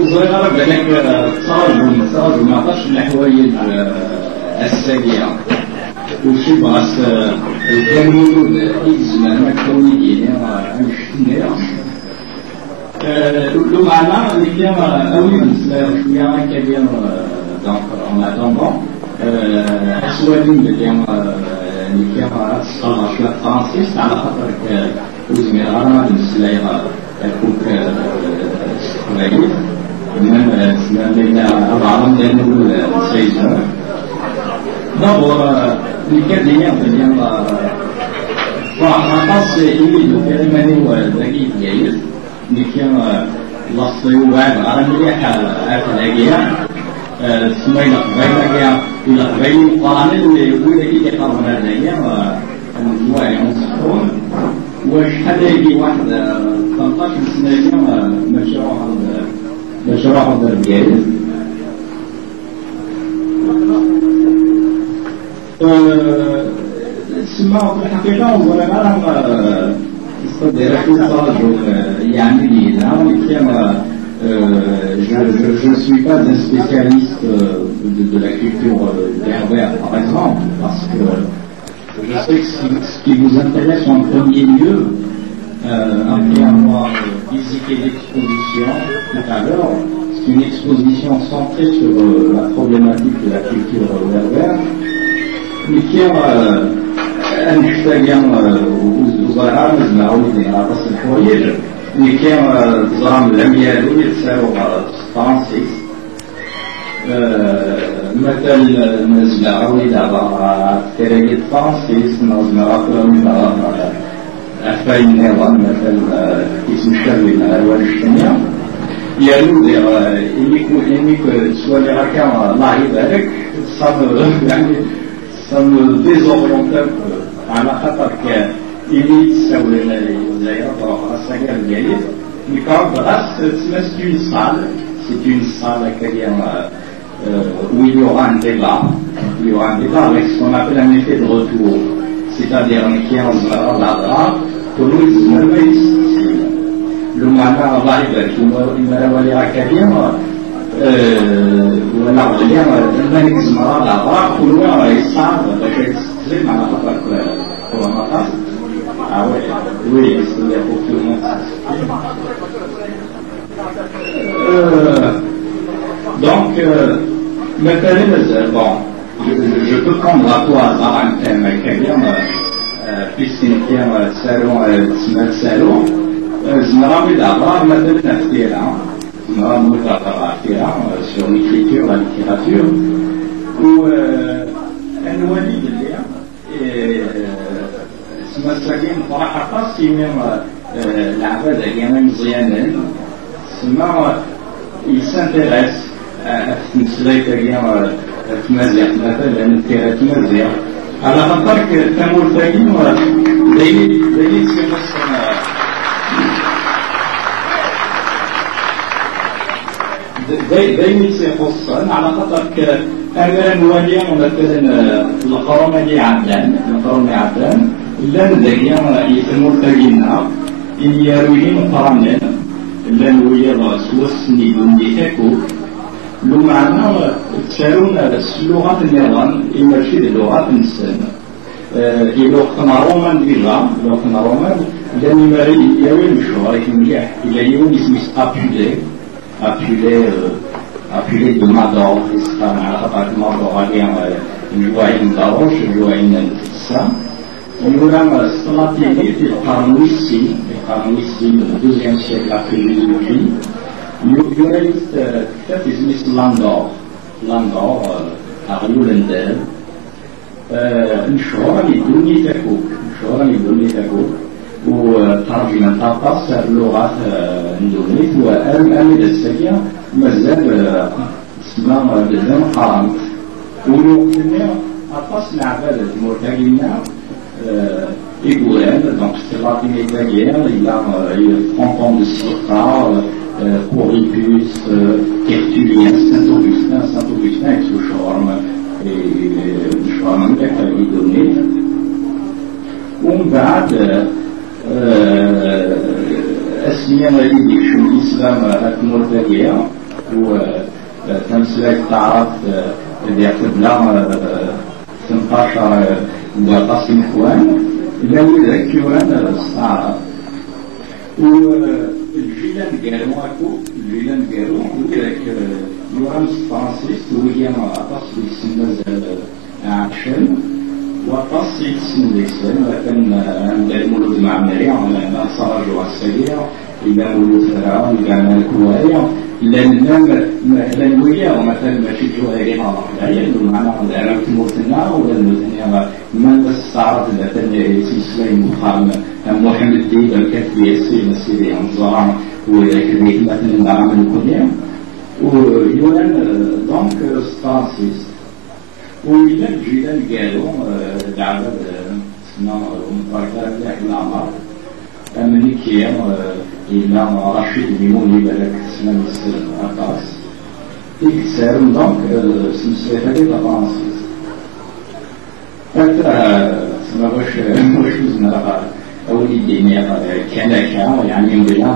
وصغيرة بالك تراجع ما عطاش الحوايج السريعة وشي بغاس الكامل الزمان ما كوني ديالي مشتنية لو معنا اللي كان أولي نسلا شوية كبير دونك en attendant أسوالين اللي كان تصطلع شوية فرنسيس على خاطر وزميرها ما نسلا كوك كويس من سلامنا أضعنا لأنه السيزر d'abord الكادية ديال فحقاس يريدو كلماني وذكي ديال اللي كان لاصيو واعد على مليح الأجيال سمينا قبيلة إلى قبيل قانون ويقول لك يقرب هذايا الواعي مصحون وشحال يجي واحد 13 سنة مشروع هذا الجايز سمع في الحقيقة ولا نعرف c'est-à-dire je ne suis pas un spécialiste de la culture berbère, par exemple, parce que je sais que ce qui vous intéresse en premier lieu, après avoir visité l'exposition tout à l'heure, c'est une exposition centrée sur la problématique de la culture berbère, mais qui نحتاج وزراء مجموعة نعرف الحوايج اللي كان زرام العميالو يتساووا فرنسيس مثل مزمعة دابا كراية فرنسيس مزمعة أفاين نظام مثل اسم الشربي الألوان الشتنية يالو إنك سوالي هكا الله يبارك يعني ça me désoriente un peu على خاطر كإلي تساوي الجزائر الساقة الجايز mais quand c'est une salle où il y aura un débat avec ce qu'on appelle un effet de retour, c'est-à-dire qui est en zara pour nous le mana Allah il m'a révélé à Kadir ونعطيها الملك زمرة العراق كلها يصعب باش يستلم على خاطر هو مطاس وي يستلم pour tout le monde donc مثلا bon je peux prendre à toi un thème كبير piscine كبير salon تسمى salon زمرة العراق مثلا تفكيرها sur l'écriture, la littérature, où un wali de l'air, et ce massacre, pour la part, c'est même l'aveugle, il y a même Zianen, il s'intéresse à ce qui à la part que Tamoul Fagin, دايما يخصن على خاطر أنا نولي مثلا القرامة دي عدان إلا ندايا يسمو الفاقينا يروين قرامنا إلا نويا سوى اللي تاكو لو معنا تسالون اللغات النظام يمشي اللغات النسان إلا كنا رومان ديجا إلا كنا رومان لأن يروي مشهور مليح إلا يوم اسمه appelé de Mador, Mador Joaïn Daroche, Joaïn ça. Il y a une stratégie qui est parmi ici, le deuxième siècle après Jésus-Christ. Il y a une Landor, à Riolendel, une chose qui est وترجمة طاقس اللغات الاندونيت وأمد السرية مازال اسمها بلدان قرامت ولوقتنا أطاس العبادة المرتجلين إيغوان دونك ستيلاتين إيطاليان إلى فرونتون دو سيرتا كوريبوس تيرتوليان سانت-أوغسtin avec ce charme مليح إيدونيت ومن بعد أسمية مريدي شو الإسلام المرتجية وتمسلك تعرف اللي قبل 18 قاسم إخوان إلا وذاك يوان الصعب والجيلان قالوا أكو الجيلان قالوا وذاك يوان فرانسيس وهي أطاس يسمى عشان وأطاس يسمى الإسلام لكن عند المولود معمري على صراج وعسكرية إلى مولود فرعون إلى ملك وهي لأن وياه مثلا ماشي جوهري على حدايا لأنه معناها العراق تموتنا ولا الموتنا ما بس استعرض مثلا سليم مخام محمد الدين الكتبي السيد السيدي أنظار وكذلك مثلا العام الكلية ويونان دونك ستانسيس وإلى الجيلان قالوا العدد سنة ومباركة لك الأعمار أمريكية إلى رشيد ميموني بالك سنة مصر أطاس إكسار دونك سمسويتها إلى فرانسيس سما واش وزنا أولي دينيا كان يعني بلا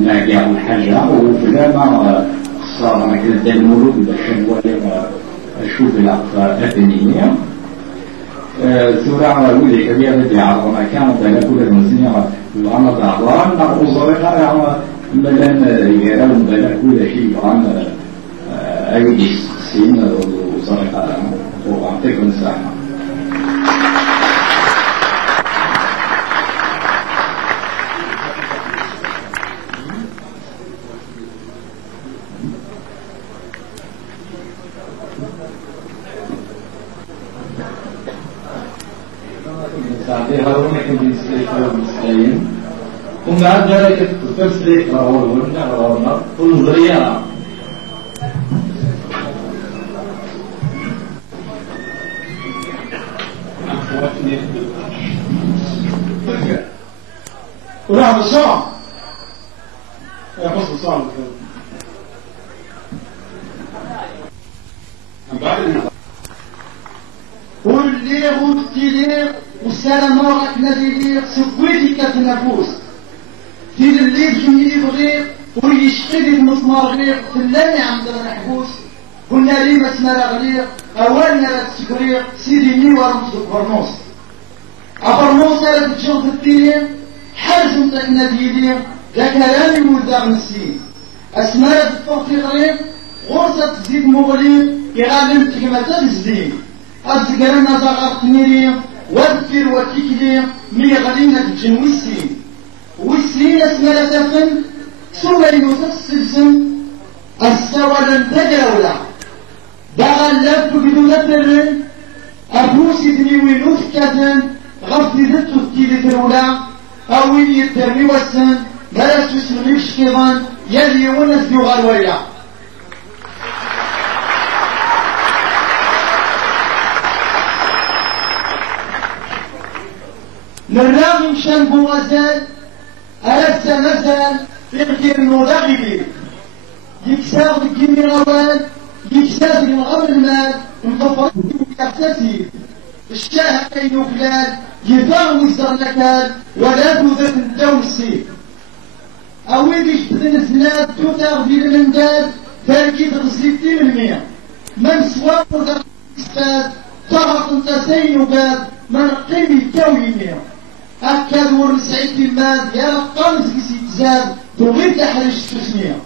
ناقيا الحاجة وفلا ما صار مثل المولود باش نولي شوف الأقطار الدينية ثورة ولي كبيرة اللي عرضنا كانت على كل المزنية وعنا دعوان نقول صريحة ملان يرون بلا كل شيء عن أيدي السين وصريحة وعطيكم ساعة ومع ذلك تفسري قراءة ونظرية ونعم الصعب يخص الصعب واللي والتليق والسلام راك نادي سكويتي كتنافوس في الليل كي يبغي ويشقي المسمار غليق في اللامي عندنا محبوس قلنا لي ما سمرا غليق اوالنا لا تسكريق سيديني ورمز برنوس ابرنوس لا تجوز الدين حاج نتاع ناديين ذا كلامي ولدا مسين اسماء الفوقي غريب غرزة تزيد مغلي يغالم تكمة الزين أزقرنا زغرت نيري وذكر وتكلي مي غلينا تجن والسين اسماء تفن سوى تسلسل السوى لن تجاولا بغلب بدون ترن أبوسي تنيوي نفكة غفدي ذاتو التيلي ترولا أوين يترمي والسن بلا تسمي بشكيضان يلي ونس يغالويا نراغي مشان بوازال ألسا مزال يغير المراغبين يكساغ الجيمي غوال يكساغ الغم المال مطفرين ويحتسي الشاه كينو بلال يفاهم الزرنكال ولا ذات الدوسي أوين يشتغل الزناد توتاغ ديال المنداد فالكي تغسلتي من المية من سواق وغاستاد طرق انتسين وباد من قيمي كوي مية أكاد ورسعيد في الماد يا رقامز كسي تزاد تغير تحرج التسمية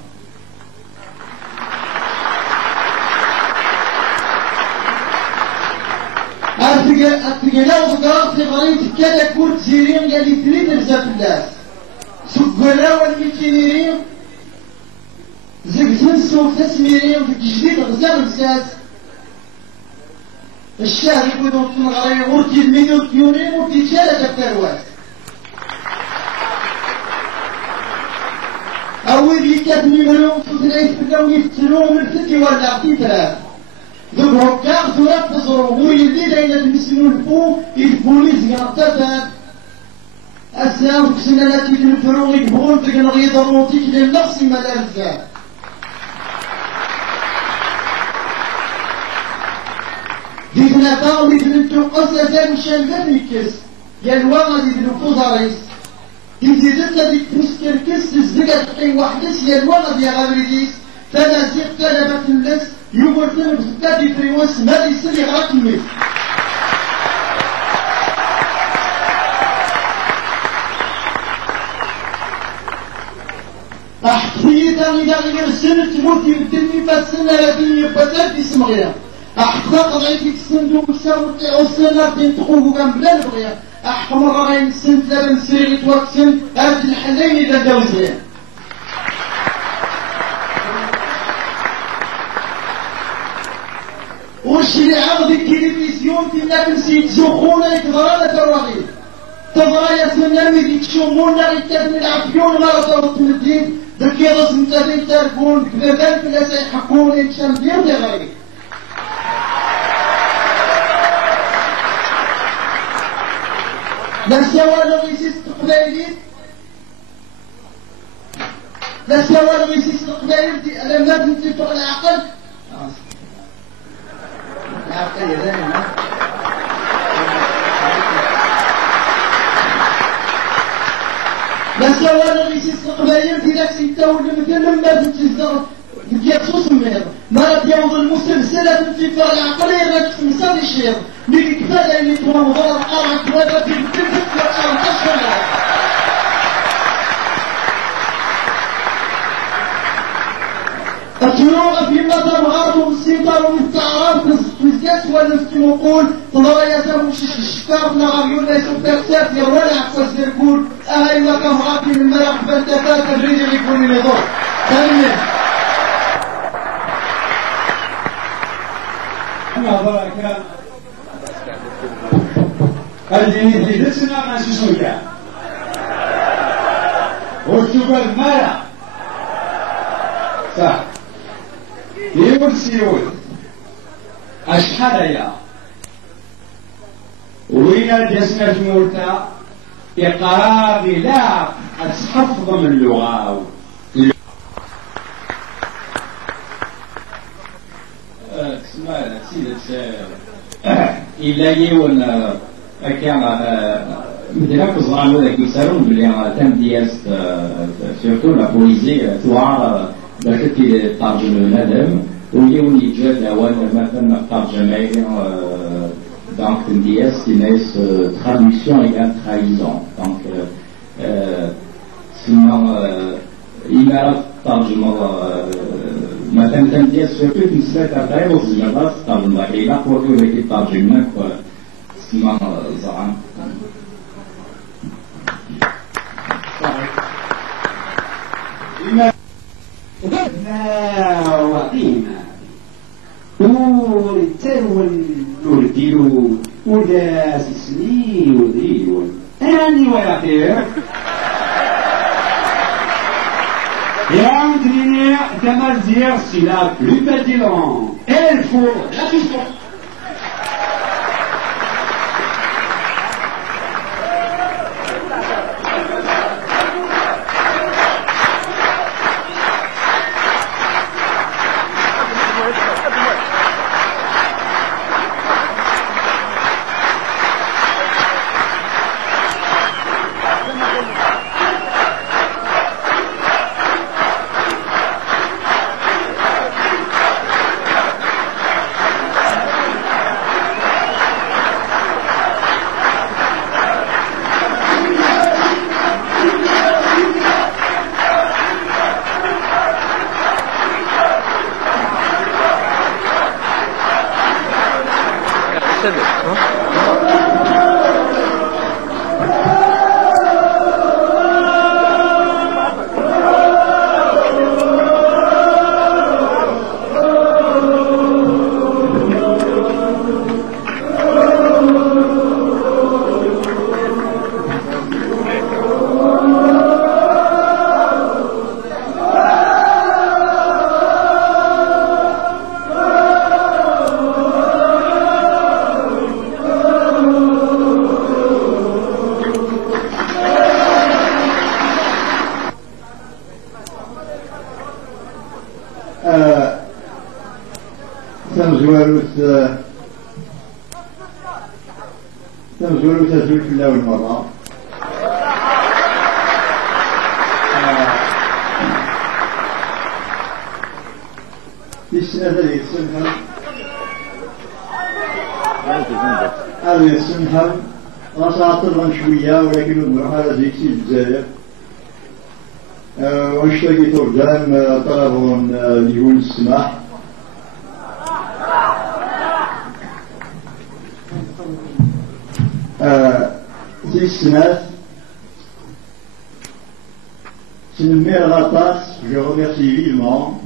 أتقلاو فقرات غريب كذا كورت زيرين اللي تريد رزاق الناس سقلاو الميكينيرين زقتن سوق تسميرين في الجديد غزال مساس الشهر يقولون في الغريب ورتي المليون يونين ورتي شالة الترواس أول يكتني مليون في ثلاث بداو يفتنوا من فتي ولا عطي ثلاث ذبهم كاغ ثلاث تصروا هو يلي لين المسنون الفو البوليس يغتفت أسلام كسنا لا تيجي الفروغ يبغون تقن غيظ الروتيك للنفس ما لا رزاق دينا طاوي بنتو قصة مشان ذا يكس يا الواغد يدنو فوزاريس يزيد هذيك تمسكركس تزدق تقي وحدس هي الوغد يا غابريديس تنازيق تلبة الناس يقولون بزكاة فريوس ما يصير يغرق الميت أحكيدا إذا غير سنة تموت يبدلني فالسنة التي يبتل في سمغيا أحقاق غيتي السندوق الساوطي السنة تنتقوه كان بلا نبغيا أحمر غاين السنة لبن سريغ توكسن هاد الحلين إذا دوزيا وش اللي عرض التلفزيون في الناس يتزوخونا يكضرانا تراغي تضرايا سنامي يتشومونا يتابن العفيون ما رضاوت من الدين ذاك يرز متابين تاركون كذا في الناس يحكون يتشام دير يا غيري لا سوى لغيسيس تقبايلين لا سوى لغيسيس تقبايلين لما تنتفق العقل العقل يا زين لا سوى لغيسيس تقبايلين في ذاك سيتاول مثل لما تنتفق يتصوص منها ما يوض المستبسلة تنتفق العقل يرك في مسار الشير ملي كفاية اللي تنظر قارع كوابا في التلفت والأرض أشهر الطيور فيما تبغاهم السيطر والتعراف في الزيت والنفط نقول تضايا ساموش الشفاف نغريون ليسوا بتكسات يرولا عفوا الزركون أهيوا كمغاكي من ملح فالتفات الرجل يكون لنظر ثانيا أنا بركة الذي يدسنا ما سويا وتقول مرة صح يورسيول أشحال يا وين جسنا جمورتا إقرار لا أتحفظ من اللغة إلا يون كان مثلا كزران ولا كيسارون بلي تم ديال سيرتو لا بويزي توعر بركتي الترجمة الندم ويون يجاد أوان مثلا الترجمة donc ديال سيناس traduction égale trahison donc sinon إمارة الترجمة مثلا تمدير سيرتو في السنة تاعي وزيادات ترجمة إلى قوة لكي ترجمنا سما زعم لا وقيمة والترول نرديلو ولا سسني وديلو أني ولا خير Et André Damazir, c'est la plus belle des langues. Elle faut la chanson. تمزولو تزول في الأول مرة هذا يسمحها غنطلع شوية ولكن نروح على ديك سي الجزائر ونشتري قدام طلبهم ديون السماح زي السماح سنمير غطاس je remercie vivement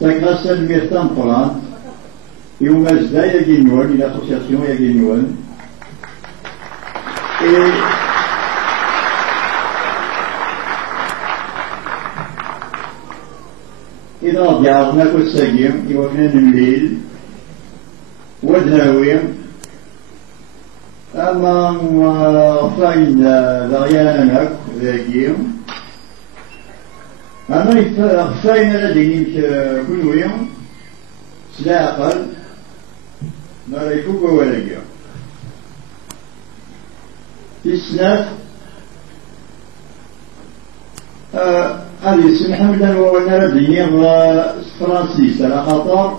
ta grâce à lumière temporante et au Mazda Yaguignon, une association Yaguignon. Et dans le diable, on a fait ça, il va venir d'une ville, ou à Dnaouir, أما فاين ضريانك ذاكير أما فاين لديك كل يوم سلا أقل ما لا يفوق ولا جا في السنة هذه سمح مدن وولنا لديك فرانسيس على خطر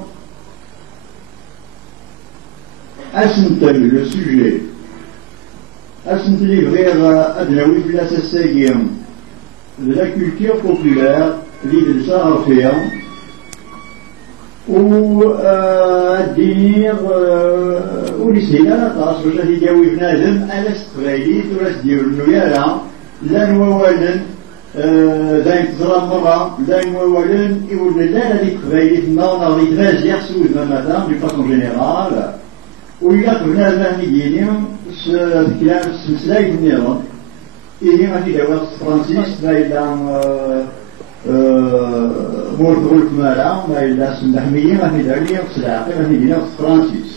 أسنتل le sujet أسنتل غير أدنوي في الأساسيين de la culture populaire l'île de Saraféa ou الدينير ولسينا نطاس واش غادي يجاوب بنادم على استغاليت ولا ديال النيالا لا نوالن لا يتزرى مرة لا نوالن يقول لا هذيك تغاليت النار غادي تغازي سوز مثلا دو فاسون جينيرال وإلا بنادم يجينيهم الكلام السلسلة يبنيهم إيه غادي يداوى فرانسيس ما إلا مورد مالا ما إلا سمحمية غادي يداوى لي السلاقي غادي يدينا فرانسيس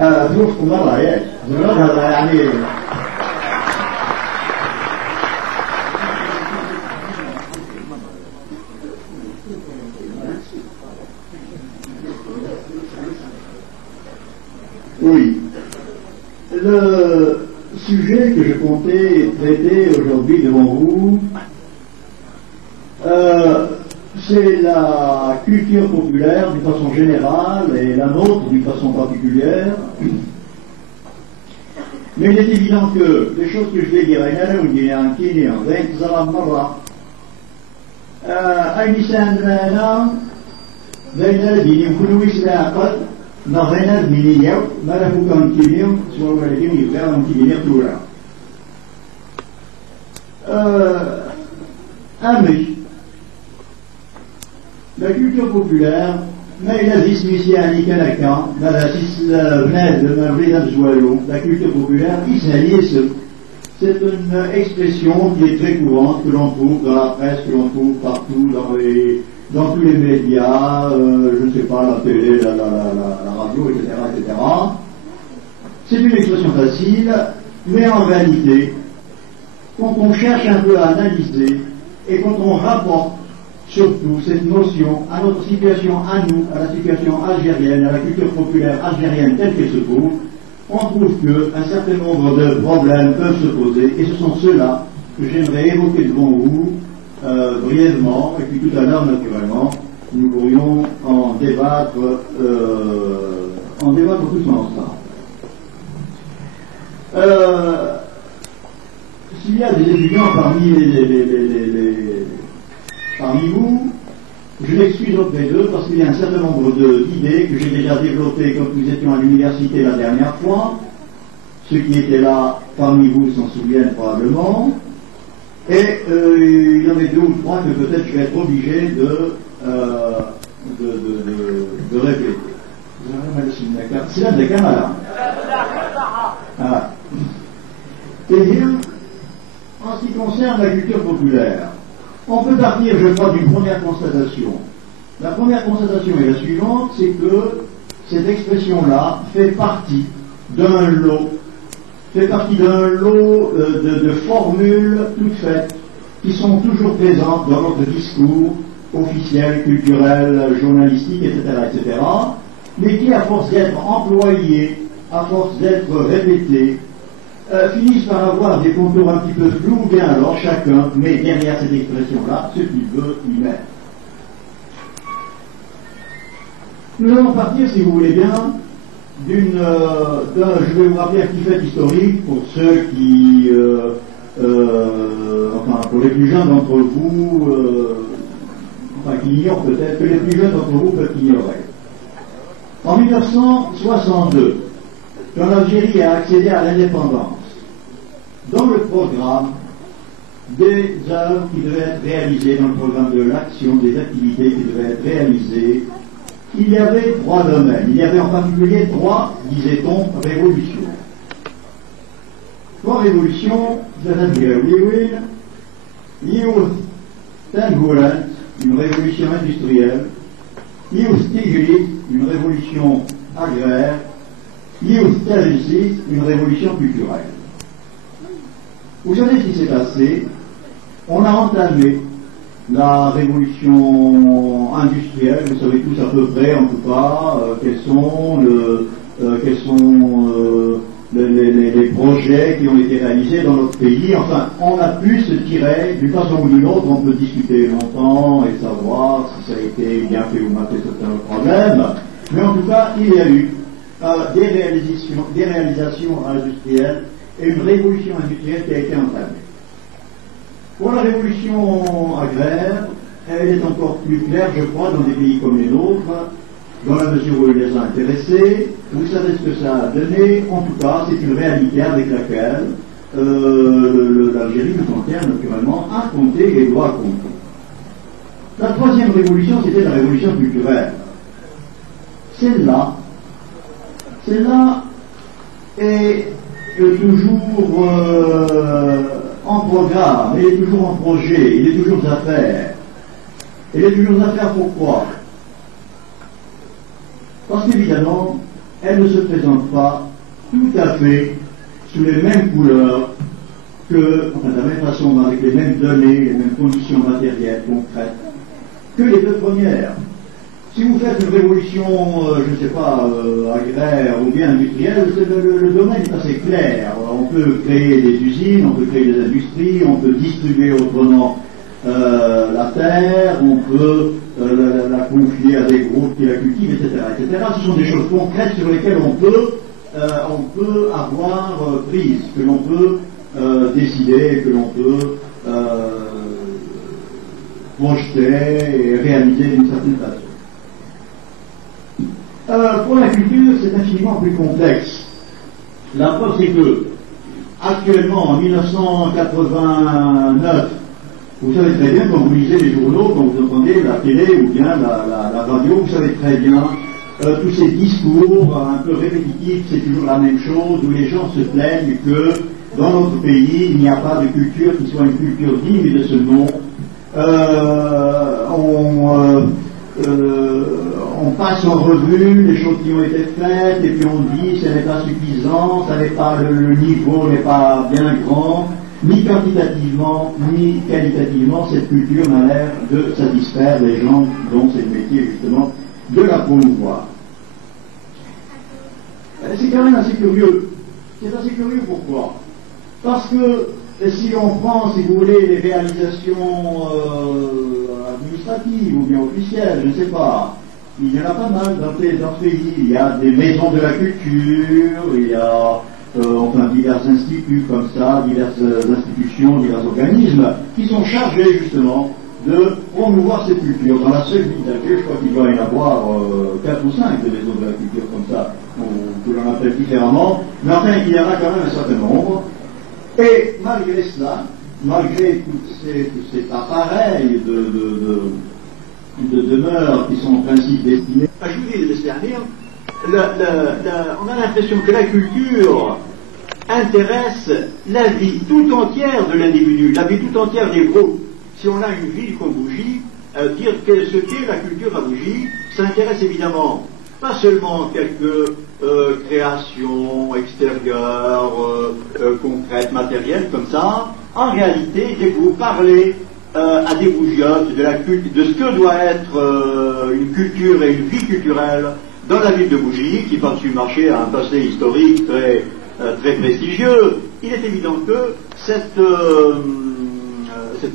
ظروفكم مرة ياك هذا يعني Oui. Le sujet que je comptais traiter aujourd'hui devant vous, c'est la culture populaire d'une façon générale et la nôtre d'une façon particulière. Mais il est évident que les choses que je vais dire, نظرنا بنية ما له كان كبير سواء ولكن يبقى كبير طولا أمي la culture populaire ما إلى اسم يعني كنكا ما لا بنادم ما بنادم زوالو la culture populaire isnalisme c'est une expression qui est très courante que l'on trouve dans la presse que l'on trouve partout dans tous les médias, je ne sais pas, la télé, la radio, etc., etc. C'est une expression facile, mais en réalité, quand on cherche un peu à analyser, et quand on rapporte surtout cette notion à notre situation, à nous, à la situation algérienne, à la culture populaire algérienne telle qu'elle se trouve, on trouve qu'un certain nombre de problèmes peuvent se poser, et ce sont ceux-là que j'aimerais évoquer devant vous, brièvement, et puis tout à l'heure, naturellement, nous pourrions en débattre tous ensemble. S'il y a des étudiants parmi vous, je m'excuse auprès d'eux parce qu'il y a un certain nombre d'idées que j'ai déjà développées quand nous étions à l'université la dernière fois. Ceux qui étaient là parmi vous s'en souviennent probablement. Et il y en a deux ou trois que peut-être je vais être obligé de répéter. C'est là des camarades. Et bien, en ce qui concerne la culture populaire, on peut partir, je crois, d'une première constatation. La première constatation est la suivante, c'est que cette expression-là fait partie d'un lot de formules toutes faites qui sont toujours présentes dans notre discours officiel, culturel, journalistique, etc., etc., mais qui, à force d'être employées, à force d'être répétées, finissent par avoir des contours un petit peu flous, ou bien alors chacun met derrière cette expression-là ce qu'il veut y mettre. Nous allons partir, si vous voulez bien, je vais vous rappeler un petit fait historique pour ceux qui, pour les plus jeunes d'entre vous, qui ignorent peut-être, que les plus jeunes d'entre vous peuvent ignorer. En 1962, quand l'Algérie a accédé à l'indépendance, dans le programme des œuvres qui devaient être réalisées, dans le programme de l'action, des activités qui devaient être réalisées, il y avait 3 domaines. Il y avait en particulier 3, disait-on, révolutions. 3 révolutions, une révolution industrielle, une révolution agraire, une révolution culturelle. Vous savez ce qui s'est passé? On a entamé la révolution industrielle, vous savez tous à peu près, en tout cas, quels sont les projets qui ont été réalisés dans notre pays. Enfin, on a pu se tirer, d'une façon ou d'une autre, on peut discuter longtemps et savoir si ça a été bien fait ou mal fait, c'est un autre problème. Mais en tout cas, il y a eu des réalisations industrielles et une révolution industrielle qui a été entamée. Pour la révolution agraire, elle est encore plus claire, je crois, dans des pays comme les nôtres, dans la mesure où elle les a intéressés. Vous savez ce que ça a donné. En tout cas, c'est une réalité avec laquelle l'Algérie tout entière, naturellement, a compté et doit compter. La 3e révolution, c'était la révolution culturelle. Celle-là est toujours en programme, elle est toujours en projet, il est toujours à faire. Elle est toujours à faire pourquoi? Parce qu'évidemment, elle ne se présente pas tout à fait sous les mêmes couleurs que, de la même façon, avec les mêmes données, les mêmes conditions matérielles concrètes, que les 2 premières. Si vous faites une révolution, je ne sais pas, agraire ou bien industrielle, le domaine est assez clair. On peut créer des usines, on peut créer des industries, on peut distribuer autrement la terre, on peut la confier à des groupes qui la cultivent, etc., etc. Ce sont des choses concrètes sur lesquelles on peut avoir prise, que l'on peut décider, que l'on peut projeter et réaliser d'une certaine façon. Pour la culture, c'est infiniment plus complexe. La preuve, c'est que, actuellement, en 1989, vous savez très bien, quand vous lisez les journaux, quand vous entendez la télé ou bien la radio, vous savez très bien, tous ces discours un peu répétitifs, c'est toujours la même chose, où les gens se plaignent que, dans notre pays, il n'y a pas de culture qui soit une culture digne de ce nom. On passe en revue les choses qui ont été faites et puis on dit ce n'est pas suffisant, ça n'est pas le niveau n'est pas bien grand, ni quantitativement ni qualitativement cette culture n'a l'air de satisfaire les gens dont c'est le métier justement de la promouvoir. C'est quand même assez curieux. C'est assez curieux pourquoi? Parce que si on prend, si vous voulez, les réalisations administratives ou bien officielles, je ne sais pas, il y en a pas mal dans ce pays. Il y a des maisons de la culture, il y a divers instituts comme ça, diverses institutions, divers organismes qui sont chargés justement de promouvoir cette culture. Dans la seule ville d'Alger, je crois qu'il doit y en avoir 4 ou 5 de maisons de la culture comme ça, on l'en appelle différemment, mais enfin il y en a quand même un certain nombre. Et malgré cela, malgré tous ces appareils de demeures qui sont en principe destinés à jouer de servir, on a l'impression que la culture intéresse la vie tout entière de l'individu, la vie tout entière des groupes. Si on a une ville comme Bougie, dire ce qu'est la culture à Bougie, ça intéresse évidemment pas seulement quelques créations extérieures, concrètes, matérielles, comme ça. En réalité, dès que vous parlez à des bougiottes de ce que doit être une culture et une vie culturelle dans la ville de Bougie, qui par-dessus le marché a un passé historique très, très prestigieux, il est évident que cette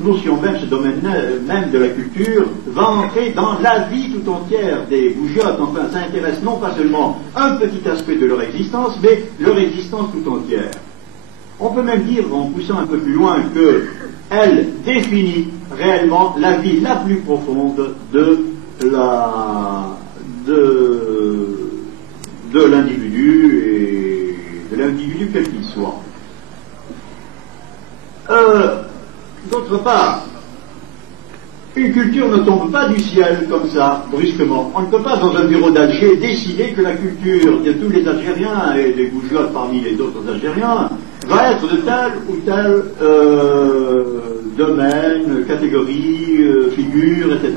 notion même, ce domaine même de la culture, va entrer dans la vie tout entière des bougiotes. Enfin, ça intéresse non pas seulement un petit aspect de leur existence, mais leur existence tout entière. On peut même dire, en poussant un peu plus loin, qu'elle définit réellement la vie la plus profonde de l'individu, et de l'individu quel qu'il soit. D'autre part, une culture ne tombe pas du ciel comme ça, brusquement. On ne peut pas, dans un bureau d'Alger, décider que la culture de tous les Algériens et des bougiotes parmi les autres Algériens va être de tel ou tel domaine, catégorie, figure, etc.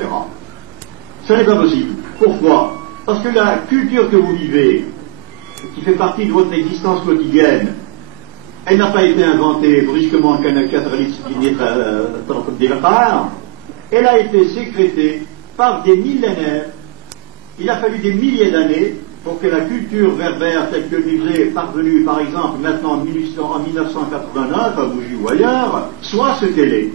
Ça n'est pas possible. Pourquoi? Parce que la culture que vous vivez, qui fait partie de votre existence quotidienne, elle n'a pas été inventée brusquement en elle a été sécrétée par des millénaires. Il a fallu des milliers d'années pour que la culture berbère telle que nous est parvenue, par exemple, maintenant en 1989, à Bougie ou ailleurs, soit ce qu'elle est.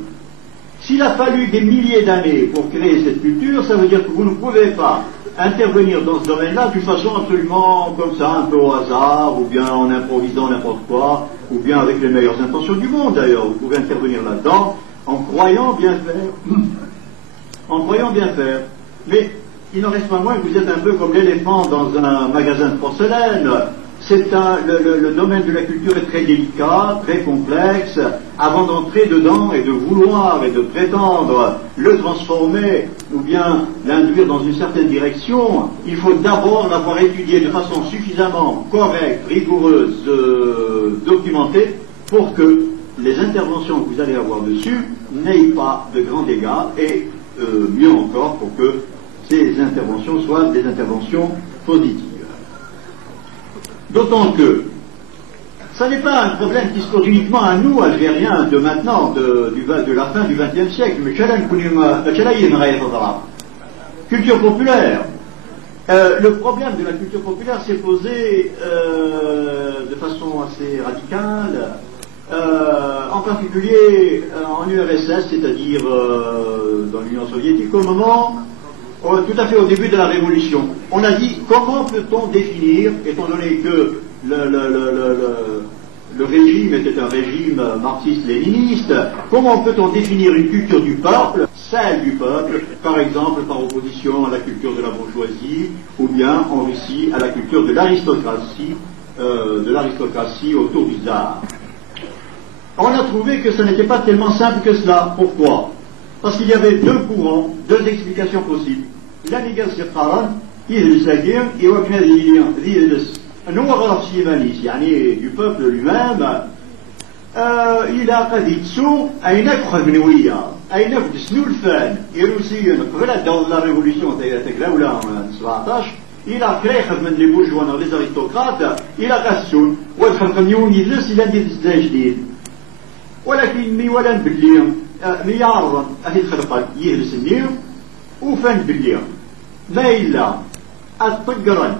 S'il a fallu des milliers d'années pour créer cette culture, ça veut dire que vous ne pouvez pas intervenir dans ce domaine-là d'une façon absolument comme ça, un peu au hasard, ou bien en improvisant n'importe quoi, ou bien avec les meilleures intentions du monde d'ailleurs. Vous pouvez intervenir là-dedans en croyant bien faire. En croyant bien faire. Mais il n'en reste pas moins que vous êtes un peu comme l'éléphant dans un magasin de porcelaine. Le domaine de la culture est très délicat, très complexe. Avant d'entrer dedans et de vouloir et de prétendre le transformer ou bien l'induire dans une certaine direction, il faut d'abord l'avoir étudié de façon suffisamment correcte, rigoureuse, documentée, pour que les interventions que vous allez avoir dessus n'aient pas de grands dégâts, et mieux encore pour que ces interventions soient des interventions positives. D'autant que ça n'est pas un problème qui se pose uniquement à nous, Algériens, de maintenant, de la fin du XXe siècle, mais culture populaire. Le problème de la culture populaire s'est posé de façon assez radicale, en particulier en URSS, c'est-à-dire dans l'Union soviétique, au moment, tout à fait au début de la Révolution. On a dit, comment peut-on définir, étant donné que le régime était un régime marxiste-léniniste, comment peut-on définir une culture du peuple, celle du peuple, par exemple par opposition à la culture de la bourgeoisie, ou bien en Russie à la culture de l'aristocratie autour du tsar. On a trouvé que ce n'était pas tellement simple que cela. Pourquoi? Parce qu'il y avait deux courants, deux explications possibles. La négation يجلس هكذا يوكنا يجلس نوغرف سيمانيس يعني du peuple lui-même إلى قد يتسو أينك خدمنوية أينك دسنو الفان يروسيين قبل الدولة لا ريفوليسيون تاعك الأولى 17 إلى كريخ من لي بورجوان لي زاريستوقراط إلى قاسون والخلق مليون يجلس إلى ندير الزاج جديد ولكن مي ولا نبلي مي يعرض أهل الخلق يجلس النير وفان بلي ما إلا الطقرا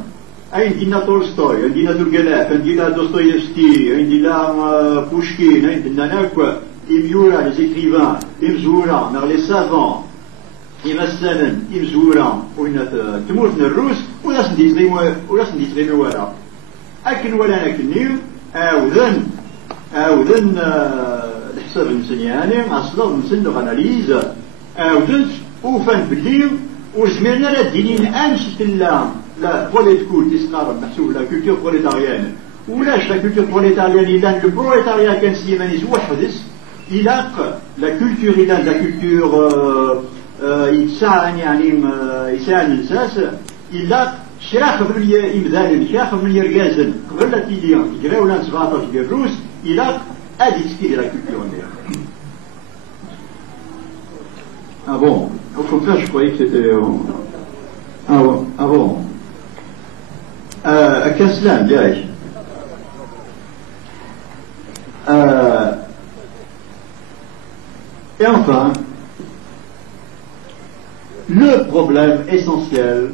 عندنا تولستوي عندنا تورغناف عندنا دوستويفسكي عندنا بوشكين عندنا ناكوا إميورا لي زيكريفان إمزورا نغ لي سافون مثلا إمزورا وين تمورتنا الروس ولا سنديتغيمو ولا أكن ولا نكنيو أوذن الحساب المسنياني أصلا نسن غاناليز أوذن وفان بليو وزميرنا لا دينين أنشت لا بوليتكول تسقارب محسوب لا كولتور بوليتاريان ولاش لا كولتور بوليتاريان إلا البروليتاريا كان سيمانيز وحدث إلاق لا كولتور إلا لا كولتور يتساعن يعني يساعن الناس إلاق شراخ من إمذان شراخ من يرجازن قبل لا تيليان يجراونا 17 ديال الروس إلاق أدي تسكيل لا كولتور Ah bon, au contraire, je croyais que c'était avant. À Caslan, dirais-je. Et enfin, le problème essentiel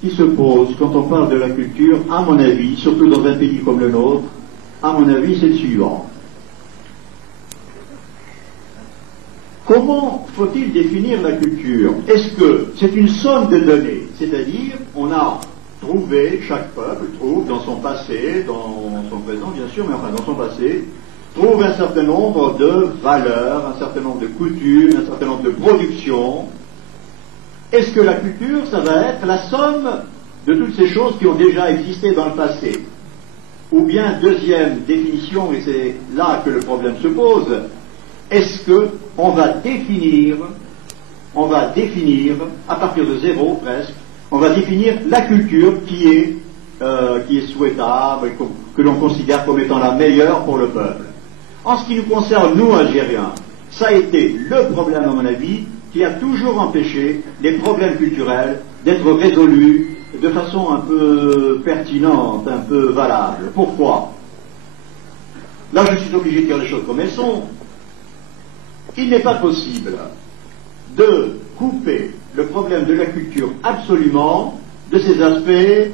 qui se pose quand on parle de la culture, à mon avis, surtout dans un pays comme le nôtre, à mon avis, c'est le suivant. Comment faut-il définir la culture? Est-ce que c'est une somme de données? C'est-à-dire, on a trouvé, chaque peuple trouve dans son passé, dans son présent bien sûr, mais enfin dans son passé, trouve un certain nombre de valeurs, un certain nombre de coutumes, un certain nombre de productions. Est-ce que la culture, ça va être la somme de toutes ces choses qui ont déjà existé dans le passé? Ou bien, deuxième définition, et c'est là que le problème se pose, est-ce que on va définir, à partir de zéro presque, on va définir la culture qui est souhaitable, que l'on considère comme étant la meilleure pour le peuple. En ce qui nous concerne, nous, Algériens, ça a été le problème, à mon avis, qui a toujours empêché les problèmes culturels d'être résolus de façon un peu pertinente, un peu valable. Pourquoi? Là, je suis obligé de dire les choses comme elles sont. Il n'est pas possible de couper le problème de la culture absolument de ses aspects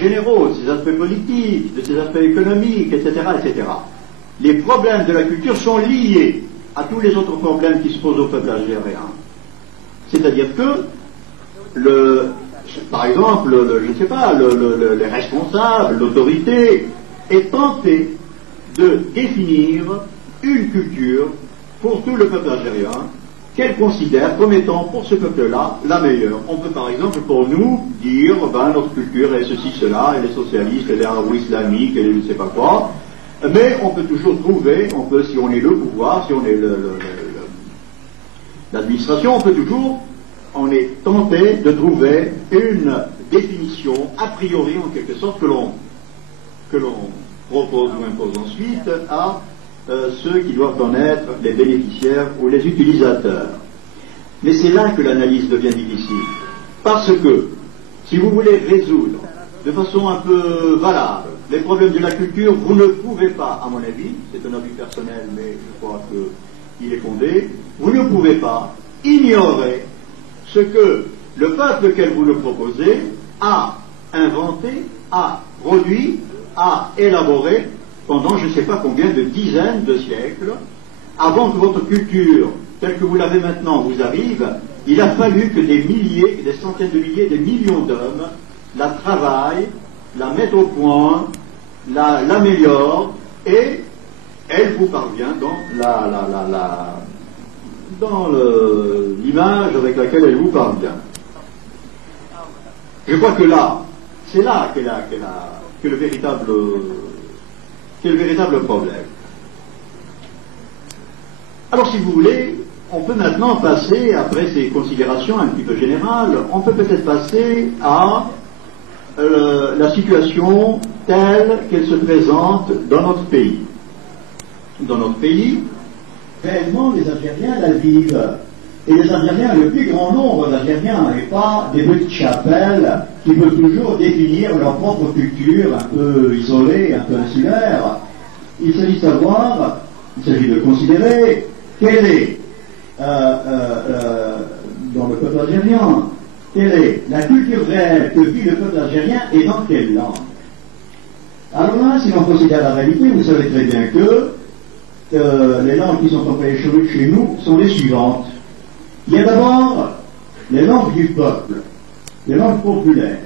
généraux, de ses aspects politiques, de ses aspects économiques, etc., etc. Les problèmes de la culture sont liés à tous les autres problèmes qui se posent au peuple algérien. C'est-à-dire que, par exemple, je ne sais pas, les responsables, l'autorité, est tenté de définir une culture pour tout le peuple algérien qu'elle considère comme étant pour ce peuple-là la meilleure. On peut par exemple pour nous dire notre culture est ceci, cela, elle est socialiste, elle est arabo-islamique, elle est je ne sais pas quoi, mais on peut toujours trouver, si on est le pouvoir, si on est l'administration, on est tenté de trouver une définition a priori en quelque sorte que l'on propose ou impose ensuite à ceux qui doivent en être les bénéficiaires ou les utilisateurs. Mais c'est là que l'analyse devient difficile. Parce que, si vous voulez résoudre de façon un peu valable les problèmes de la culture, vous ne pouvez pas, à mon avis, c'est un avis personnel, mais je crois qu'il est fondé, vous ne pouvez pas ignorer ce que le peuple auquel vous le proposez a inventé, a produit, a élaboré pendant je ne sais pas combien de dizaines de siècles, avant que votre culture, telle que vous l'avez maintenant, vous arrive. Il a fallu que des milliers, des centaines de milliers, des millions d'hommes la travaillent, la mettent au point, l'améliorent, et elle vous parvient dans l'image avec laquelle elle vous parvient. Je crois que là, c'est là qu'est le véritable problème. Alors, si vous voulez, on peut maintenant passer, après ces considérations un petit peu générales, on peut peut-être passer à la situation telle qu'elle se présente dans notre pays. Dans notre pays, réellement, les Algériens la vivent. Et les Algériens, le plus grand nombre d'Algériens, et pas des petites chapelles qui peuvent toujours définir leur propre culture un peu isolée, un peu insulaire. Il s'agit de savoir, il s'agit de considérer quelle est, dans le peuple algérien, quelle est la culture réelle que vit le peuple algérien et dans quelle langue. Alors là, si l'on considère la réalité, vous savez très bien que les langues qui sont employées chez nous sont les suivantes. Il y a d'abord les langues du peuple, les langues populaires.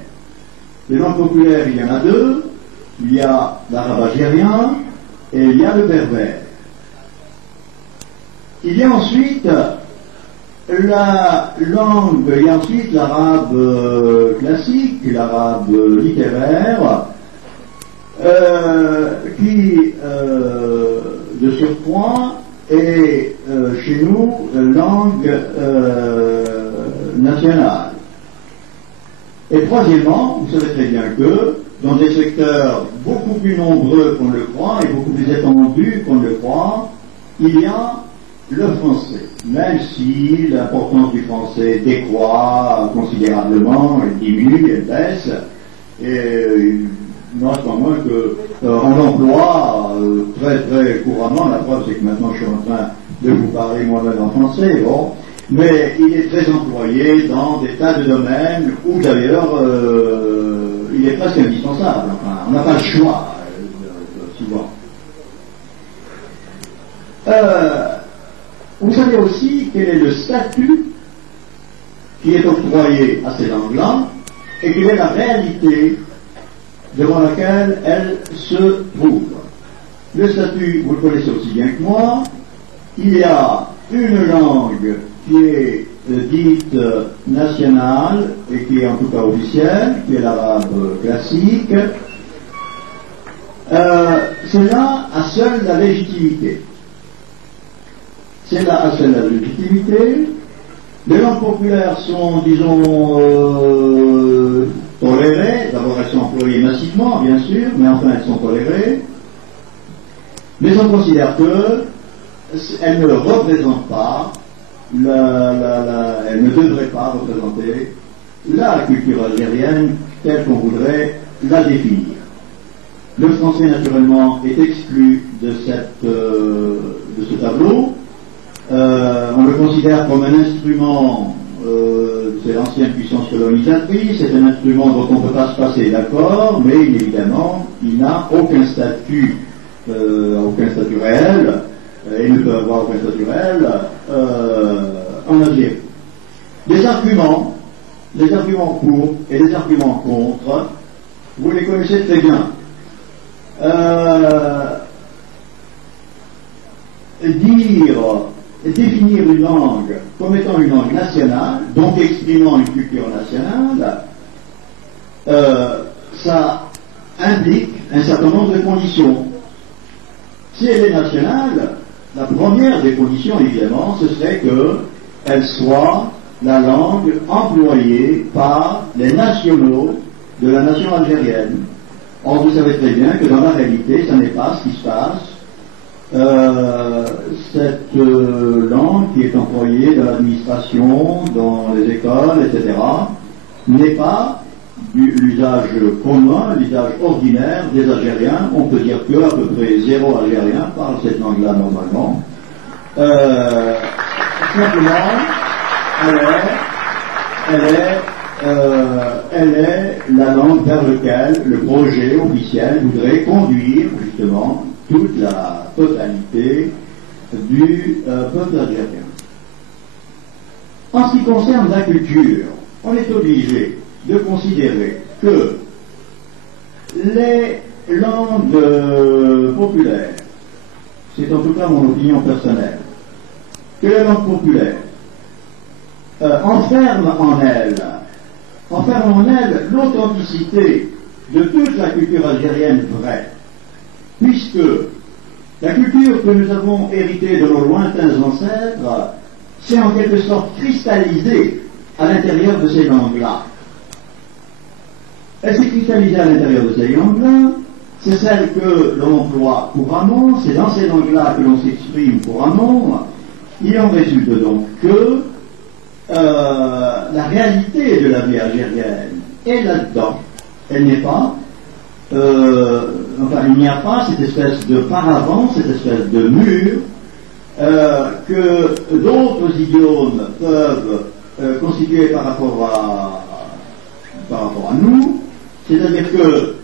Les langues populaires, il y en a deux. Il y a l'arabe algérien et il y a le berbère. Il y a ensuite la langue, il y a ensuite l'arabe classique, l'arabe littéraire, qui, de surcroît, est chez nous langue nationale. Et troisièmement, vous savez très bien que dans des secteurs beaucoup plus nombreux qu'on ne le croit et beaucoup plus étendus qu'on ne le croit, il y a le français. Même si l'importance du français décroît considérablement, elle diminue, elle baisse, et moi, je crois moins qu'on l'emploie très très couramment. La preuve, c'est que maintenant je suis en train de vous parler moi-même en français, bon. Mais il est très employé dans des tas de domaines où d'ailleurs il est presque indispensable. Enfin, on n'a pas le choix. Vous savez aussi quel est le statut qui est octroyé à ces langues-là et quelle est la réalité devant laquelle elles se trouvent. Le statut, vous le connaissez aussi bien que moi, il y a une langue qui est dite nationale et qui est en tout cas officielle, qui est l'arabe classique. Celle-là a seule la légitimité. Celle-là a seule la légitimité. Les langues populaires sont, disons, tolérées. D'abord, elles sont employées massivement, bien sûr, mais enfin, elles sont tolérées. Mais on considère qu'elles ne représentent pas, elles ne devraient pas représenter la culture algérienne telle qu'on voudrait la définir. Le français, naturellement, est exclu de ce tableau. On le considère comme un instrument, c'est l'ancienne puissance colonisatrice, c'est un instrument dont on ne peut pas se passer d'accord, mais évidemment, il n'a aucun statut réel, et ne peut avoir aucun statut réel en Algérie. Les arguments pour et les arguments contre, vous les connaissez très bien. Définir une langue comme étant une langue nationale, donc exprimant une culture nationale, ça implique un certain nombre de conditions. Si elle est nationale, la première des conditions, évidemment, ce serait qu'elle soit la langue employée par les nationaux de la nation algérienne. Or, vous savez très bien que dans la réalité, ça n'est pas ce qui se passe. Cette langue qui est employée dans l'administration, dans les écoles, etc., n'est pas l'usage commun, l'usage ordinaire des Algériens. On peut dire qu'à peu près 0 Algériens parlent cette langue-là normalement. Simplement, elle est la langue vers laquelle le projet officiel voudrait conduire justement toute la totalité du peuple algérien. En ce qui concerne la culture, on est obligé de considérer que les langues populaires, c'est en tout cas mon opinion personnelle, que les langues populaires enferment en elles l'authenticité de toute la culture algérienne vraie, puisque la culture que nous avons héritée de nos lointains ancêtres s'est en quelque sorte cristallisée à l'intérieur de ces langues-là. Elle s'est cristallisée à l'intérieur de ces langues-là, c'est celle que l'on emploie couramment, c'est dans ces langues-là que l'on s'exprime couramment. Il en résulte donc que la réalité de la vie algérienne est là-dedans. Elle n'est pas, il n'y a pas cette espèce de paravent, cette espèce de mur que d'autres idiomes peuvent constituer par rapport à nous. C'est-à-dire que,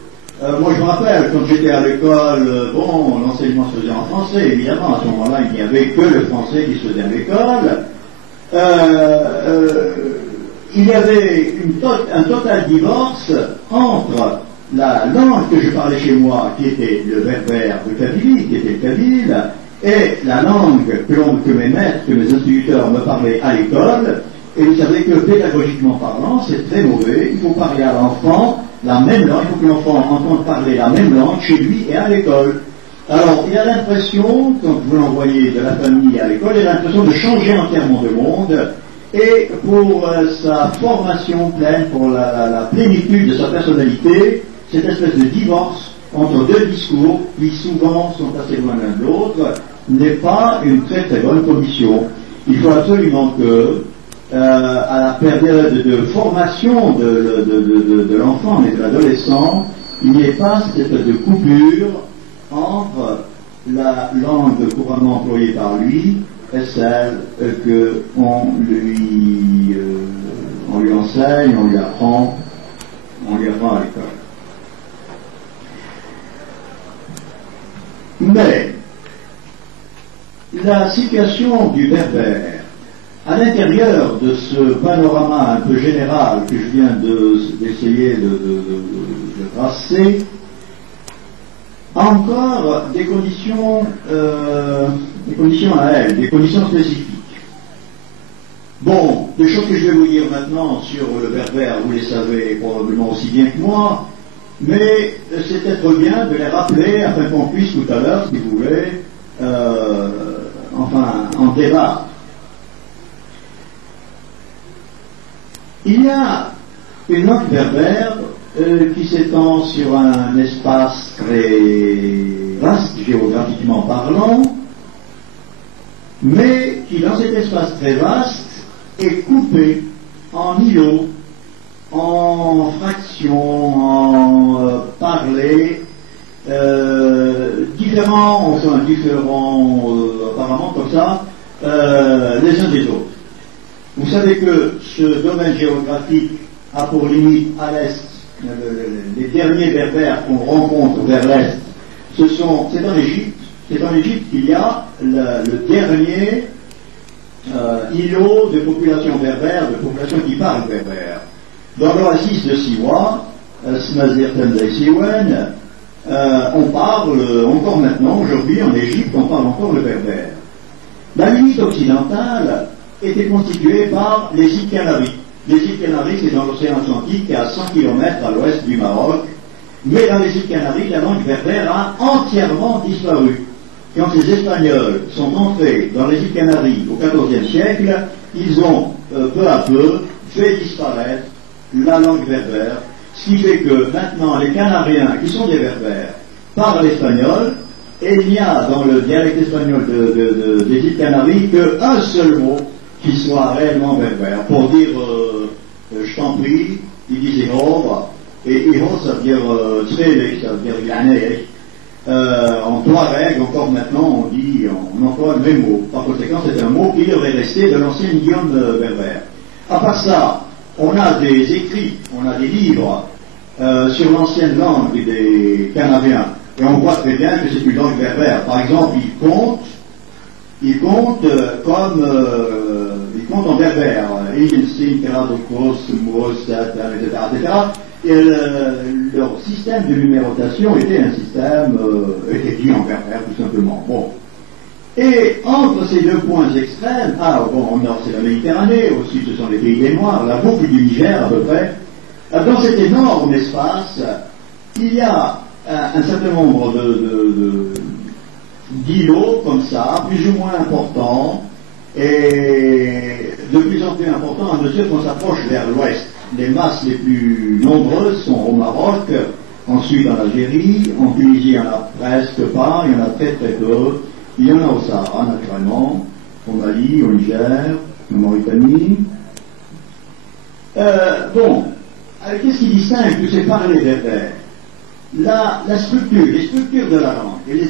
moi je me rappelle, quand j'étais à l'école, l'enseignement se faisait en français, évidemment, à ce moment-là, il n'y avait que le français qui se faisait à l'école. Il y avait un total divorce entre la langue que je parlais chez moi, qui était le berbère de Kabylie, qui était le kabyle, et la langue que mes maîtres, que mes instituteurs me parlaient à l'école. Et vous savez que pédagogiquement parlant, c'est très mauvais. Il faut parler à l'enfant la même langue, il faut que l'enfant entende parler la même langue chez lui et à l'école. Alors, il a l'impression, quand vous l'envoyez de la famille à l'école, il a l'impression de changer entièrement de monde. Et pour sa formation pleine, pour la plénitude de sa personnalité, cette espèce de divorce entre deux discours, qui souvent sont assez loin l'un de l'autre, n'est pas une très très bonne condition. Il faut absolument que, à la période de formation de l'enfant et de l'adolescent, il n'y ait pas cette espèce de coupure entre la langue couramment employée par lui et celle que on lui enseigne, on lui apprend à l'école. Mais la situation du berbère à l'intérieur de ce panorama un peu général que je viens d'essayer de tracer a encore des conditions à elle, des conditions spécifiques. Bon, les choses que je vais vous dire maintenant sur le berbère, vous les savez probablement aussi bien que moi, mais c'est peut-être bien de les rappeler afin qu'on puisse tout à l'heure, si vous voulez, en débattre. Il y a une langue berbère qui s'étend sur un espace très vaste, géographiquement parlant, mais qui, dans cet espace très vaste, est coupé en îlots, en fractions, en parlers, différents, apparemment comme ça, les uns des autres. Vous savez que ce domaine géographique a pour limite à l'est, les derniers berbères qu'on rencontre vers l'est, c'est en Égypte. C'est en Égypte qu'il y a le dernier îlot de population berbère, de population qui parle berbère. Dans l'oasis de Siwa, on parle encore maintenant, aujourd'hui en Égypte, on parle encore le berbère. La limite occidentale était constituée par les îles Canaries. Les îles Canaries, c'est dans l'océan Atlantique, à 100 km à l'ouest du Maroc. Mais dans les îles Canaries, la langue berbère a entièrement disparu. Quand les Espagnols sont entrés dans les îles Canaries au XIVe siècle, ils ont peu à peu fait disparaître la langue berbère, ce qui fait que maintenant les Canariens, qui sont des berbères, parlent l'espagnol, et il n'y a dans le dialecte espagnol des îles Canaries qu'un seul mot qui soit réellement berbère. Pour dire je t'en prie, ils disent ihor, et ihor ça veut dire tsrelek, ça veut dire yanek. En Touareg, encore maintenant, on emploie le même mot. Par conséquent, c'est un mot qui devrait rester de l'ancien idiome berbère. À part ça, on a des écrits, on a des livres sur l'ancienne langue des Canariens, et on voit très bien que c'est une langue berbère. Par exemple, ils comptent en berbère, etc. Et leur système de numérotation était un système, était dit en berbère tout simplement. Bon. Et entre ces deux points extrêmes, au nord c'est la Méditerranée, au sud ce sont les pays des Noirs, la boucle du Niger à peu près, dans cet énorme espace, il y a un certain nombre d'îlots comme ça, plus ou moins importants, et de plus en plus importants à mesure qu'on s'approche vers l'ouest. Les masses les plus nombreuses sont au Maroc, ensuite en Algérie, en Tunisie il n'y en a presque pas, il y en a très très peu, il y en a au Sahara naturellement, au Mali, au Niger, en Mauritanie. Qu'est-ce qui distingue tous ces parlers berbères? La structure, les structures de la langue, et les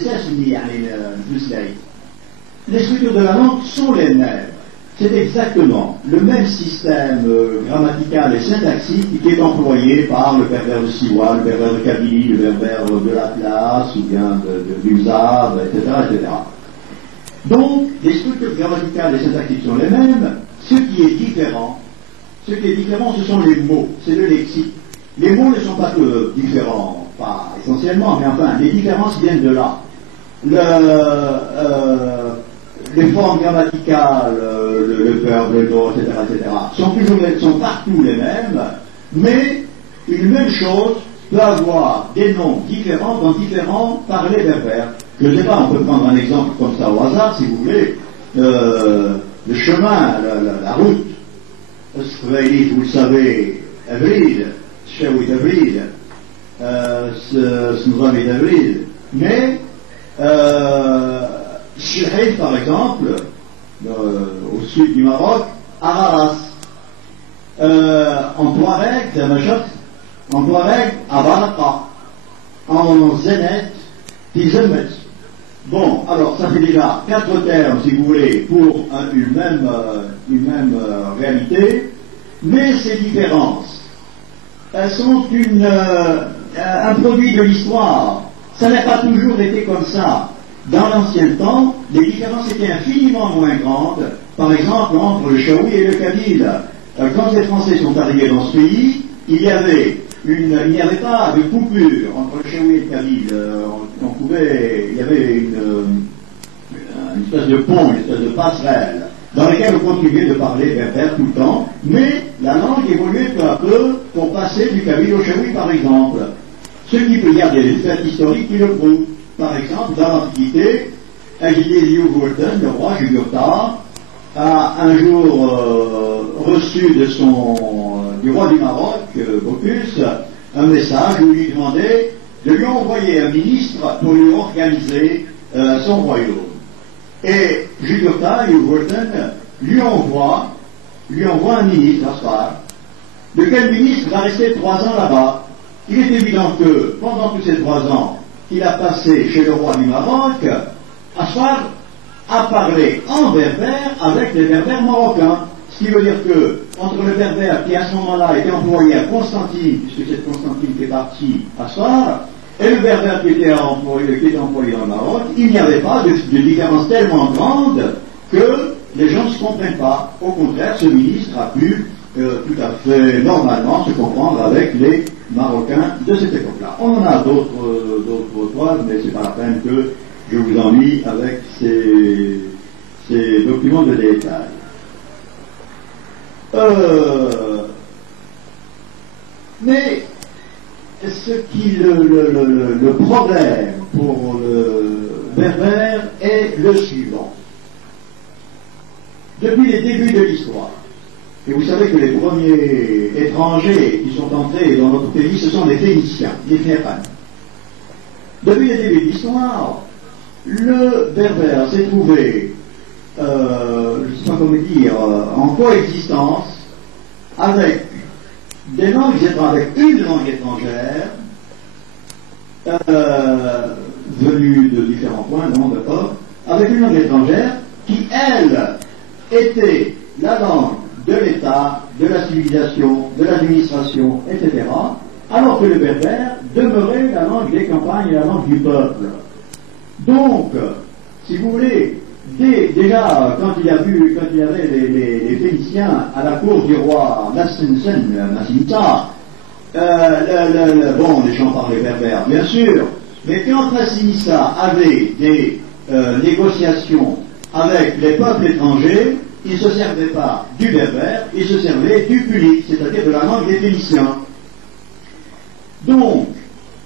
structures de la langue sont les mêmes. C'est exactement le même système grammatical et syntaxique qui est employé par le berbère de Siwa, le berbère de Kabylie, le berbère de l'Atlas, ou bien du Mzab, etc., etc. Donc, les structures grammaticales et syntaxiques sont les mêmes. Ce qui est différent, ce sont les mots, c'est le lexique. Les mots ne sont pas que différents, pas essentiellement, mais enfin, les différences viennent de là. Les formes grammaticales, le verbe, le do, etc., sont partout les mêmes, mais une même chose peut avoir des noms différents dans différents parlers berbères. Je ne sais pas, on peut prendre un exemple comme ça au hasard, si vous voulez. Le chemin, la route, vous le savez, Avril, Shawi Avril, Snouami d'Avril, mais Shihif, par exemple, au sud du Maroc, Araras. En Touareg, c'est Machat, en Touareg, Abaraka. En Zénet, Tizemet. Bon, alors ça fait déjà 4 termes, si vous voulez, pour une même réalité, mais ces différences, elles sont un produit de l'histoire. Ça n'a pas toujours été comme ça. dans l'ancien temps, les différences étaient infiniment moins grandes, par exemple entre le Chaoui et le Kabyle. Quand les Français sont arrivés dans ce pays, il n'y avait pas de coupure entre le Chaoui et le Kabyle. Il y avait une espèce de pont, une espèce de passerelle, dans laquelle on continuait de parler berbère tout le temps, mais la langue évoluait peu à peu pour passer du Kabyle au Chaoui, par exemple. Ce qui peut y avoir des faits historiques qui le prouvent. Par exemple, dans l'Antiquité, Liu-Gulden, le roi Jugurtha, a un jour reçu du roi du Maroc, Bocchus, un message où il lui demandait de lui envoyer un ministre pour lui organiser son royaume. Et Jugurtha, Liu-Gulden, lui envoie un ministre, Asfar, lequel ministre va rester 3 ans là-bas. Il est évident que pendant tous ces 3 ans qu'il a passé chez le roi du Maroc, Asfar a parlé en berbère avec les berbères marocains. Ce qui veut dire que, entre le berbère qui à ce moment-là était employé à Constantine, puisque c'est Constantine qui est parti à Asfar, et le berbère qui était employé dans le Maroc, il n'y avait pas de différence tellement grande que les gens ne se comprennent pas. Au contraire, ce ministre a pu tout à fait normalement se comprendre avec les Marocains de cette époque-là. On en a d'autres toiles, mais c'est pas la peine que je vous ennuie avec ces documents de détail. Mais ce qui le problème pour le berbère est le suivant. Depuis les débuts de l'histoire, et vous savez que les premiers étrangers qui sont entrés dans notre pays, ce sont les Phéniciens, les Phérènes. Depuis les débuts de l'histoire, le berbère s'est trouvé, je ne sais pas comment dire, en coexistence avec des langues étrangères, avec une langue étrangère, venue de différents points, non, d'accord, avec une langue étrangère qui, elle, était la langue de l'État, de la civilisation, de l'administration, etc., alors que le berbère demeurait la langue des campagnes et la langue du peuple. Donc, si vous voulez, déjà, quand il y avait les Phéniciens à la cour du roi Nassinita, bon, les gens parlaient berbère, bien sûr, mais quand Nassinita avait des négociations avec les peuples étrangers, il ne se servait pas du berbère, il se servait du punique, c'est-à-dire de la langue des Phéniciens. Donc,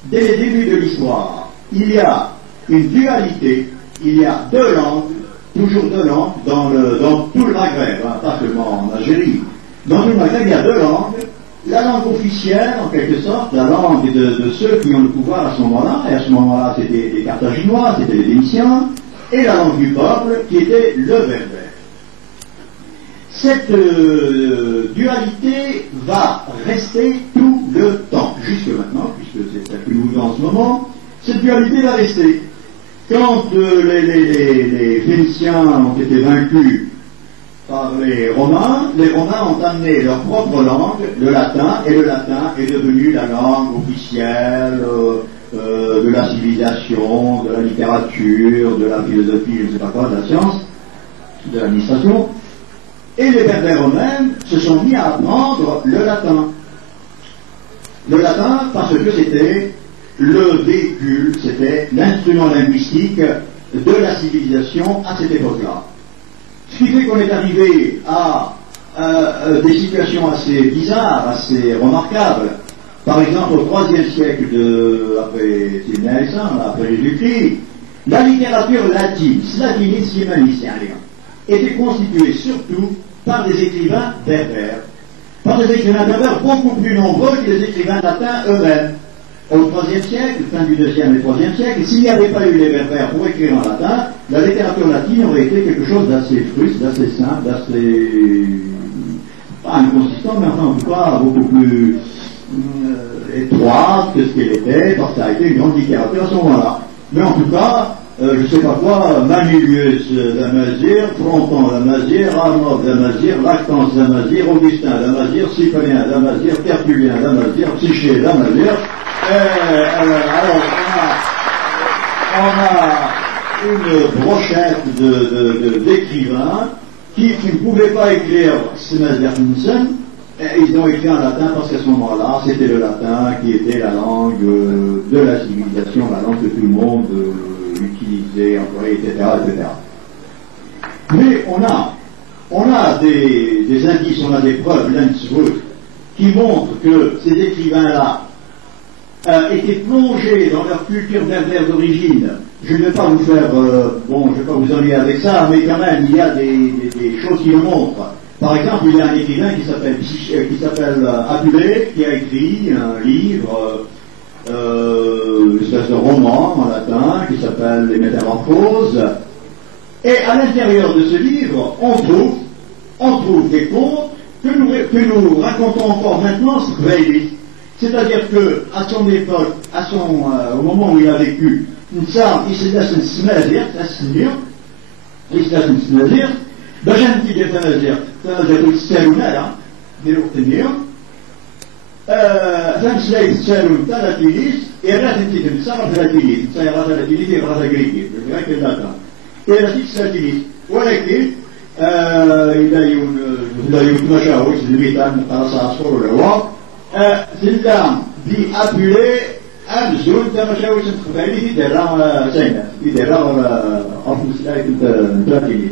dès les débuts de l'histoire, il y a une dualité, il y a 2 langues, toujours 2 langues, dans tout le Maghreb, hein, pas seulement en Algérie. Dans tout le Maghreb, il y a 2 langues. La langue officielle, en quelque sorte, la langue de ceux qui ont le pouvoir à ce moment-là, et à ce moment-là, c'était les Carthaginois, c'était les Vénitiens, et la langue du peuple, qui était le berbère. Cette dualité va rester tout le temps, jusque maintenant, puisque c'est la plus nouvelle en ce moment, cette dualité va rester. Quand les Phéniciens ont été vaincus par les Romains ont amené leur propre langue, le latin, et le latin est devenu la langue officielle de la civilisation, de la littérature, de la philosophie, je ne sais pas quoi, de la science, de l'administration. Et les berbères eux-mêmes se sont mis à apprendre le latin. Le latin parce que c'était le véhicule, c'était l'instrument linguistique de la civilisation à cette époque-là. Ce qui fait qu'on est arrivé à des situations assez bizarres, assez remarquables. Par exemple, au IIIe siècle après Jésus-Christ, la littérature latine, slavinis yémanicien, était constituée surtout par des écrivains berbères. Par des écrivains berbères beaucoup plus nombreux que les écrivains latins eux-mêmes. Au IIIe siècle, fin du IIe et IIIe siècle, s'il n'y avait pas eu les berbères pour écrire en latin, la littérature latine aurait été quelque chose d'assez fruste, d'assez simple, d'assez pas inconsistant, mais enfin en tout cas beaucoup plus étroite que ce qu'elle était, parce que ça a été une grande littérature à ce moment-là. Mais en tout cas, je ne sais pas quoi, Manilius Damazir, Fronton Damazir, Arnaud Damazir, Lactance Damazir, Augustin Damazir, Cyprien Damazir, Tertullien Damazir, Psyché Damazir. Alors, une brochette d'écrivains qui ne pouvaient pas écrire Smes Bernsen. Ils ont écrit en latin parce qu'à ce moment-là, c'était le latin qui était la langue de la civilisation, la langue que tout le monde utilisait, employait, etc., etc. Mais on a des indices, on a des preuves, Landswood, qui montrent que ces écrivains-là étaient plongés dans leur culture berbère d'origine. Je ne vais pas vous faire, je ne vais pas vous ennuyer avec ça, mais quand même, il y a des choses qui le montrent. Par exemple, il y a un écrivain qui s'appelle Apulé, qui a écrit un livre, une espèce de roman en latin, qui s'appelle Les Métamorphoses. Et à l'intérieur de ce livre, on trouve des contes que nous racontons encore maintenant sur Weilis. C'est-à-dire que, à son époque, au moment où il a vécu, باش نتيجة تنازير السالونة ديرو التنية تنسلاي السالون تلاتيليس إيرات نتيجة نتصرف تلاتيليس نتصيرات تلاتيليس إيرات أجريكي بالغاية كذاك إيرات تلاتيليس ولكن إذا يتمشاوش الميتان قرص عصفور العوا سلام دي أبولي أمزون تمشاوش نتخبالي يديرها سينات يديرها أفنسلاي تلاتيليس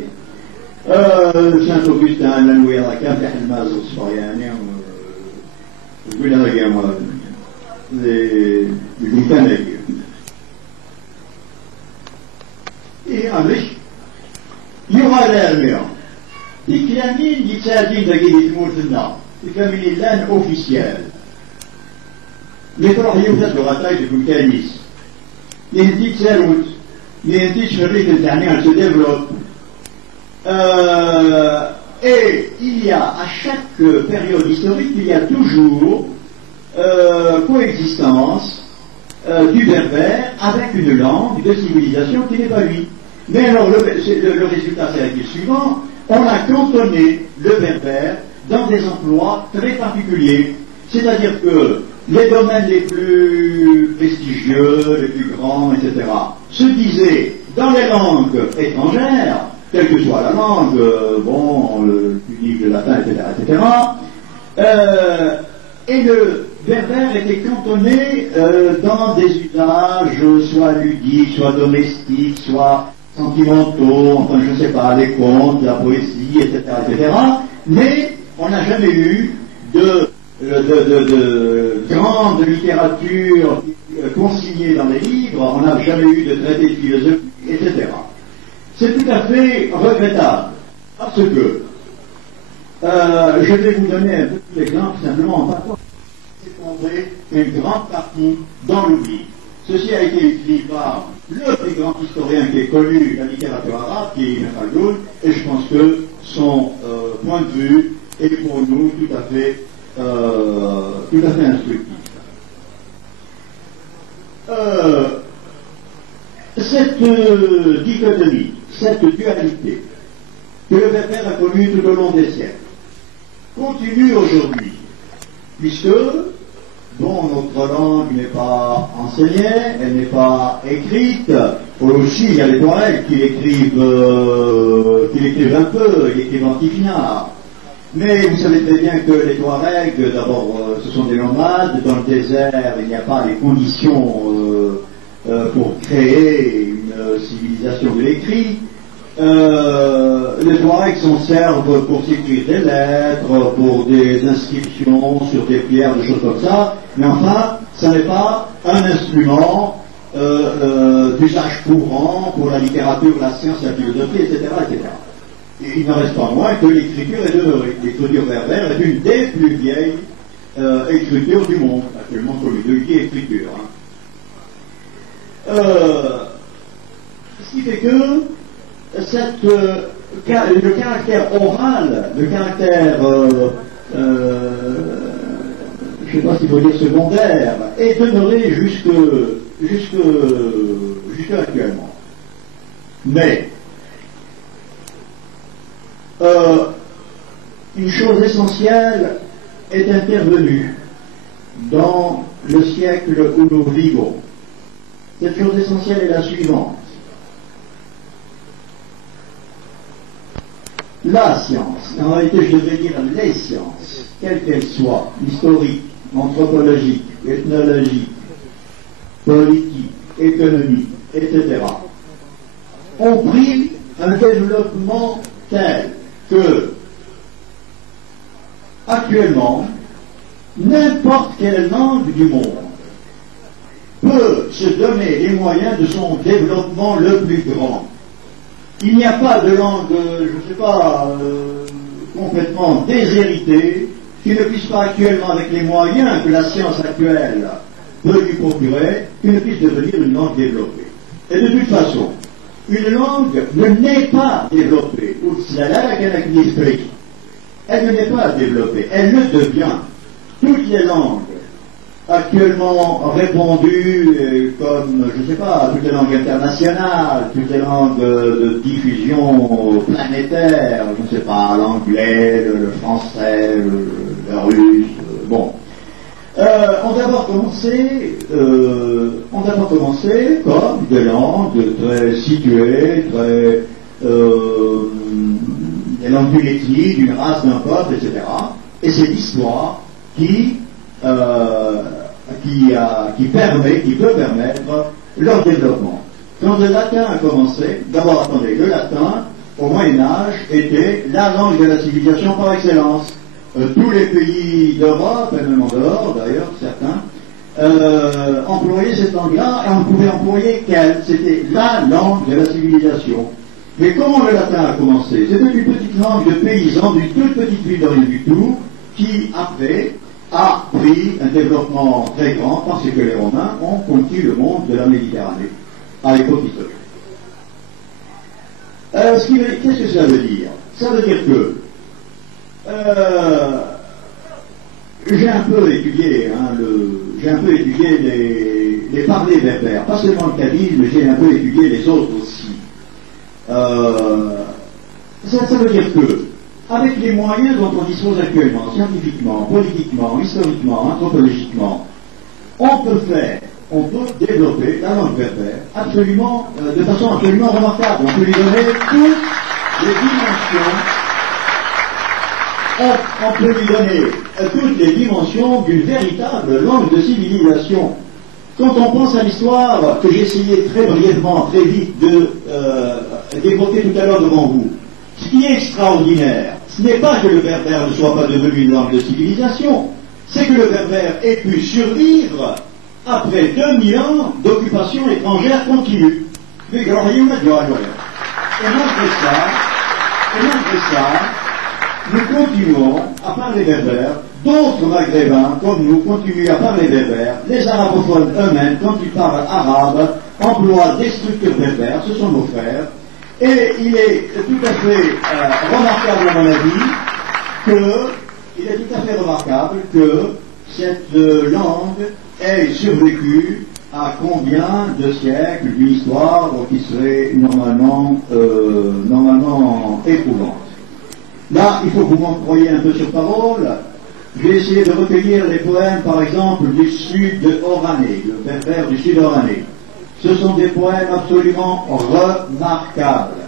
سانت أوغسطين لأنه يرى كافح الماز الصفرياني يقول هذا كامل المكان عمرش يغالى المياه الكلامين يتساعدين دقيقة تمورتنا الكلامين الآن أوفيسيال يتروح يوجد لغتاي تكون كانيس يهدي تساروت يهدي تشريك التعني se développe. Et il y a à chaque période historique, il y a toujours coexistence du berbère avec une langue de civilisation qui n'est pas lui. Mais alors le résultat c'est le suivant, on a cantonné le berbère dans des emplois très particuliers. C'est-à-dire que les domaines les plus prestigieux, les plus grands, etc., se disaient dans les langues étrangères, quelle que soit la langue, le punique, le latin, etc., et le berbère était cantonné dans des usages soit ludiques, soit domestiques, soit sentimentaux, enfin je ne sais pas, les contes, la poésie, etc., mais on n'a jamais eu de grande littérature consignée dans les livres, on n'a jamais eu de traité de philosophie, etc. C'est tout à fait regrettable, parce que je vais vous donner un petit exemple simplement en partant s'effondrer une grande partie dans l'oubli. Ceci a été écrit par le plus grand historien qui est connu de la littérature arabe, qui est Ibn Khaldoun, et je pense que son point de vue est pour nous tout à fait instructif. Cette dichotomie, cette dualité que le berbère a connue tout au long des siècles continue aujourd'hui, puisque notre langue n'est pas enseignée, elle n'est pas écrite. Aussi, il y a les Touaregs qui l'écrivent un peu, ils l'écrivent en tifinard. Mais vous savez très bien que les Touaregs, d'abord, ce sont des nomades. Dans le désert, il n'y a pas les conditions pour créer une civilisation de l'écrit. Les Touaregs s'en servent pour s'écrire des lettres, pour des inscriptions sur des pierres, des choses comme ça. Mais enfin, ça n'est pas un instrument d'usage courant pour la littérature, la science, la philosophie, etc., etc. Et il ne reste pas moins que l'écriture est demeurée. L'écriture berbère est une des plus vieilles écritures du monde, actuellement connue de vieille écriture. Ce qui fait que le caractère oral, le caractère, je ne sais pas s'il faut dire secondaire, est demeuré jusque actuellement. Mais une chose essentielle est intervenue dans le siècle où nous vivons. Cette chose essentielle est la suivante. la science, en réalité je devrais dire les sciences, quelles qu'elles soient, historiques, anthropologiques, ethnologiques, politiques, économiques, etc., ont pris un développement tel que, actuellement, n'importe quelle langue du monde peut se donner les moyens de son développement le plus grand. Il n'y a pas de langue, je ne sais pas, complètement déshéritée, qui ne puisse pas actuellement, avec les moyens que la science actuelle peut lui procurer, qui ne puisse devenir une langue développée. Et de toute façon, une langue ne n'est pas développée. Elle ne n'est pas développée, elle le devient. Toutes les langues actuellement répandues comme, je ne sais pas, toutes les langues internationales, toutes les langues de diffusion planétaire, je ne sais pas, l'anglais, le français, le russe, bon. On d'abord commencé comme des langues très situées, très des langues d'une ethnie, d'une race, d'un peuple, etc. Et c'est l'histoire qui peut permettre leur développement. Quand le latin a commencé, d'abord attendez, le latin, au Moyen-Âge, était la langue de la civilisation par excellence. Tous les pays d'Europe, et même en dehors d'ailleurs, certains, employaient cette langue-là, et on pouvait employer qu'elle. C'était la langue de la civilisation. Mais comment le latin a commencé? C'était une petite langue de paysans d'une toute petite ville de rien du tout, qui après a pris un développement très grand parce que les Romains ont conquis le monde de la Méditerranée à l'époque historique. Qu'est-ce que ça veut dire? Ça veut dire que j'ai un peu étudié les parlers berbères, pas seulement le kabyle, mais j'ai un peu étudié les autres aussi. Ça veut dire que, avec les moyens dont on dispose actuellement, scientifiquement, politiquement, historiquement, anthropologiquement, on peut développer la langue berbère absolument, de façon absolument remarquable. On peut lui donner toutes les dimensions. On peut lui donner toutes les dimensions d'une véritable langue de civilisation. Quand on pense à l'histoire que j'ai essayé très brièvement, très vite d'évoquer tout à l'heure devant vous, ce qui est extraordinaire, ce n'est pas que le berbère ne soit pas devenu une langue de civilisation, c'est que le berbère ait pu survivre après 2000 ans d'occupation étrangère continue. Et malgré ça, nous continuons à parler berbère, d'autres maghrébins comme nous continuent à parler berbère, les arabophones eux-mêmes, quand ils parlent arabe, emploient des structures berbères, ce sont nos frères, et il est tout à fait remarquable à mon avis que cette langue ait survécu à combien de siècles d'une histoire qui serait normalement éprouvante. Là, il faut que vous m'en croyiez un peu sur parole. Je vais essayer de recueillir les poèmes, par exemple, du sud de Oranais, le berbère du sud Oranais. Ce sont des poèmes absolument remarquables.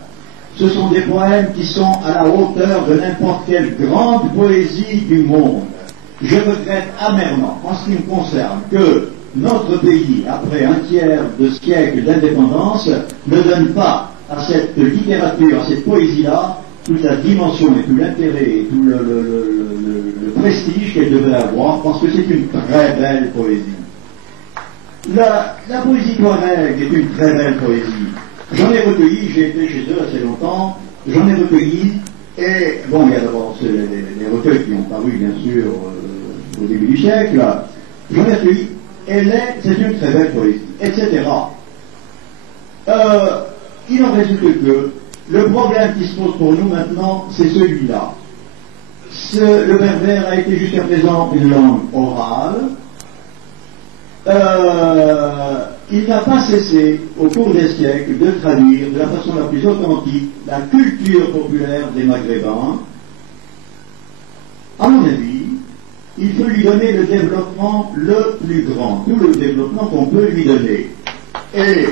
Ce sont des poèmes qui sont à la hauteur de n'importe quelle grande poésie du monde. Je regrette amèrement, en ce qui me concerne, que notre pays, après un tiers de siècle d'indépendance, ne donne pas à cette littérature, à cette poésie-là, toute la dimension et tout l'intérêt et tout le prestige qu'elle devrait avoir, parce que c'est une très belle poésie. La poésie touareg est une très belle poésie. J'en ai recueilli, j'ai été chez eux assez longtemps, j'en ai recueilli, et bon, il y a d'abord les recueils qui ont paru, bien sûr, au début du siècle, j'en ai recueilli, c'est une très belle poésie, etc. Il en résulte que le problème qui se pose pour nous maintenant, c'est celui-là. Le berbère a été jusqu'à présent une langue orale. Il n'a pas cessé, au cours des siècles, de traduire de la façon la plus authentique la culture populaire des Maghrébins. À mon avis, il faut lui donner le développement le plus grand, tout le développement qu'on peut lui donner. Et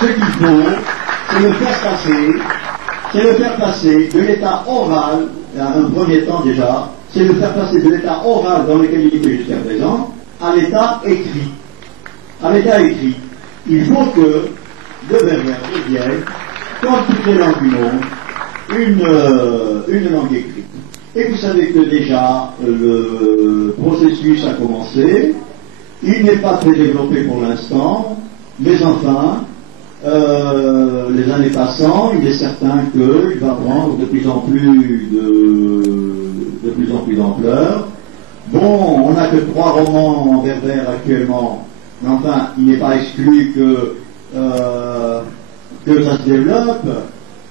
ce qu'il faut, c'est le faire passer c'est le faire passer de l'état oral, à un premier temps déjà, c'est le faire passer de l'état oral dans lequel il était jusqu'à présent, à l'état écrit. À l'état écrit. Il faut que le berbère devienne, comme toutes les langues du monde, une langue écrite. Et vous savez que déjà, le processus a commencé. Il n'est pas très développé pour l'instant, mais enfin, les années passant, il est certain qu'il va prendre de plus en plus d'ampleur. Bon, on n'a que 3 romans en berbère actuellement, mais enfin, il n'est pas exclu que ça se développe.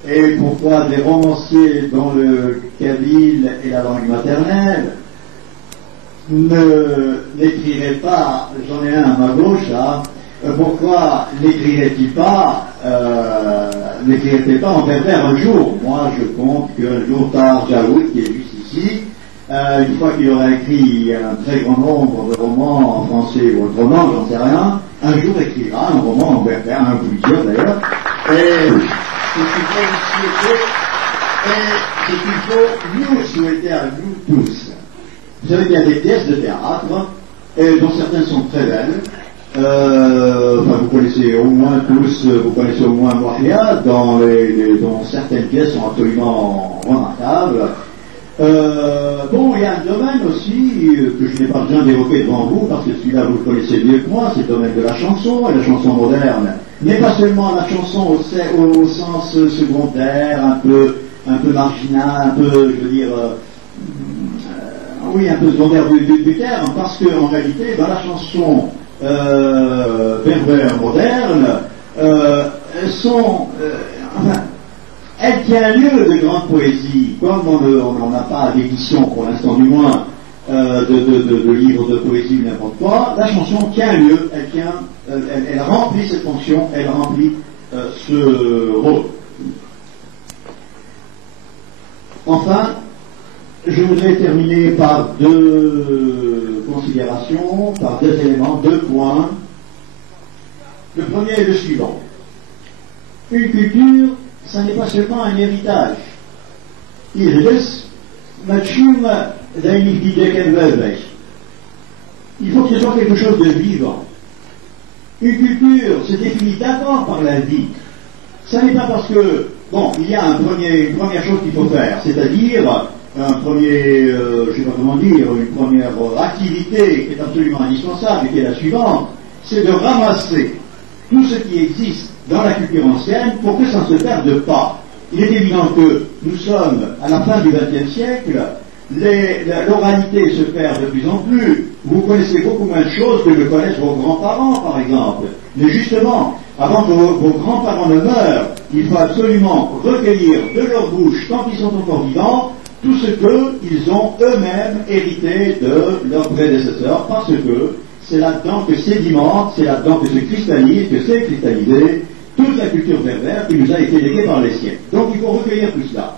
Et pourquoi des romanciers dont le kabyle est la langue maternelle n'écriraient pas, j'en ai un à ma gauche là, pourquoi n'écrirait-il pas en berbère un jour? Moi je compte qu'un jour Tahar Jaoud, qui est juste ici, une fois qu'il aura écrit un très grand nombre de romans en français ou autrement, j'en sais rien, un jour écrira un roman en berbère, un plusieurs d'ailleurs, et c'est qu'il faut nous souhaiter à nous tous. Vous savez qu'il y a des pièces de théâtre, dont certaines sont très belles. Enfin, vous connaissez au moins tous, vous connaissez au moins Moria, dont certaines pièces sont absolument remarquables. Bon, il y a un domaine aussi que je n'ai pas besoin d'évoquer devant vous, parce que celui-là vous le connaissez mieux que moi, c'est le domaine de la chanson, et la chanson moderne. Mais pas seulement la chanson au sens secondaire, un peu marginal, un peu, je veux dire, oui, un peu secondaire du terme, parce qu'en réalité, dans la chanson berbère moderne, elle tient lieu de grande poésie, comme on n'en a pas d'édition pour l'instant du moins, de livres de poésie ou n'importe quoi, la chanson tient lieu, elle remplit cette fonction, elle remplit ce rôle. Enfin, je voudrais terminer par 2 considérations, par 2 éléments, 2 points. Le premier est le suivant. Une culture, ça n'est pas seulement un héritage. Il faut que ce soit quelque chose de vivant. Une culture se définit d'abord par la vie. Ça n'est pas parce que, bon, il y a une première chose qu'il faut faire, c'est-à-dire un premier, je ne sais pas comment dire, une première activité qui est absolument indispensable et qui est la suivante, c'est de ramasser tout ce qui existe dans la culture ancienne pour que ça ne se perde pas. Il est évident que nous sommes à la fin du XXe siècle, l'oralité se perd de plus en plus. Vous connaissez beaucoup moins de choses que ne connaissent vos grands-parents, par exemple. Mais justement, avant que vos grands-parents ne meurent, il faut absolument recueillir de leur bouche, quand ils sont encore vivants, tout ce qu'ils ont eux-mêmes hérité de leurs prédécesseurs, parce que c'est là-dedans que sédimente, c'est là-dedans que se cristallise, que s'est cristallisé toute la culture berbère qui nous a été léguée par les siècles. Donc il faut recueillir tout cela.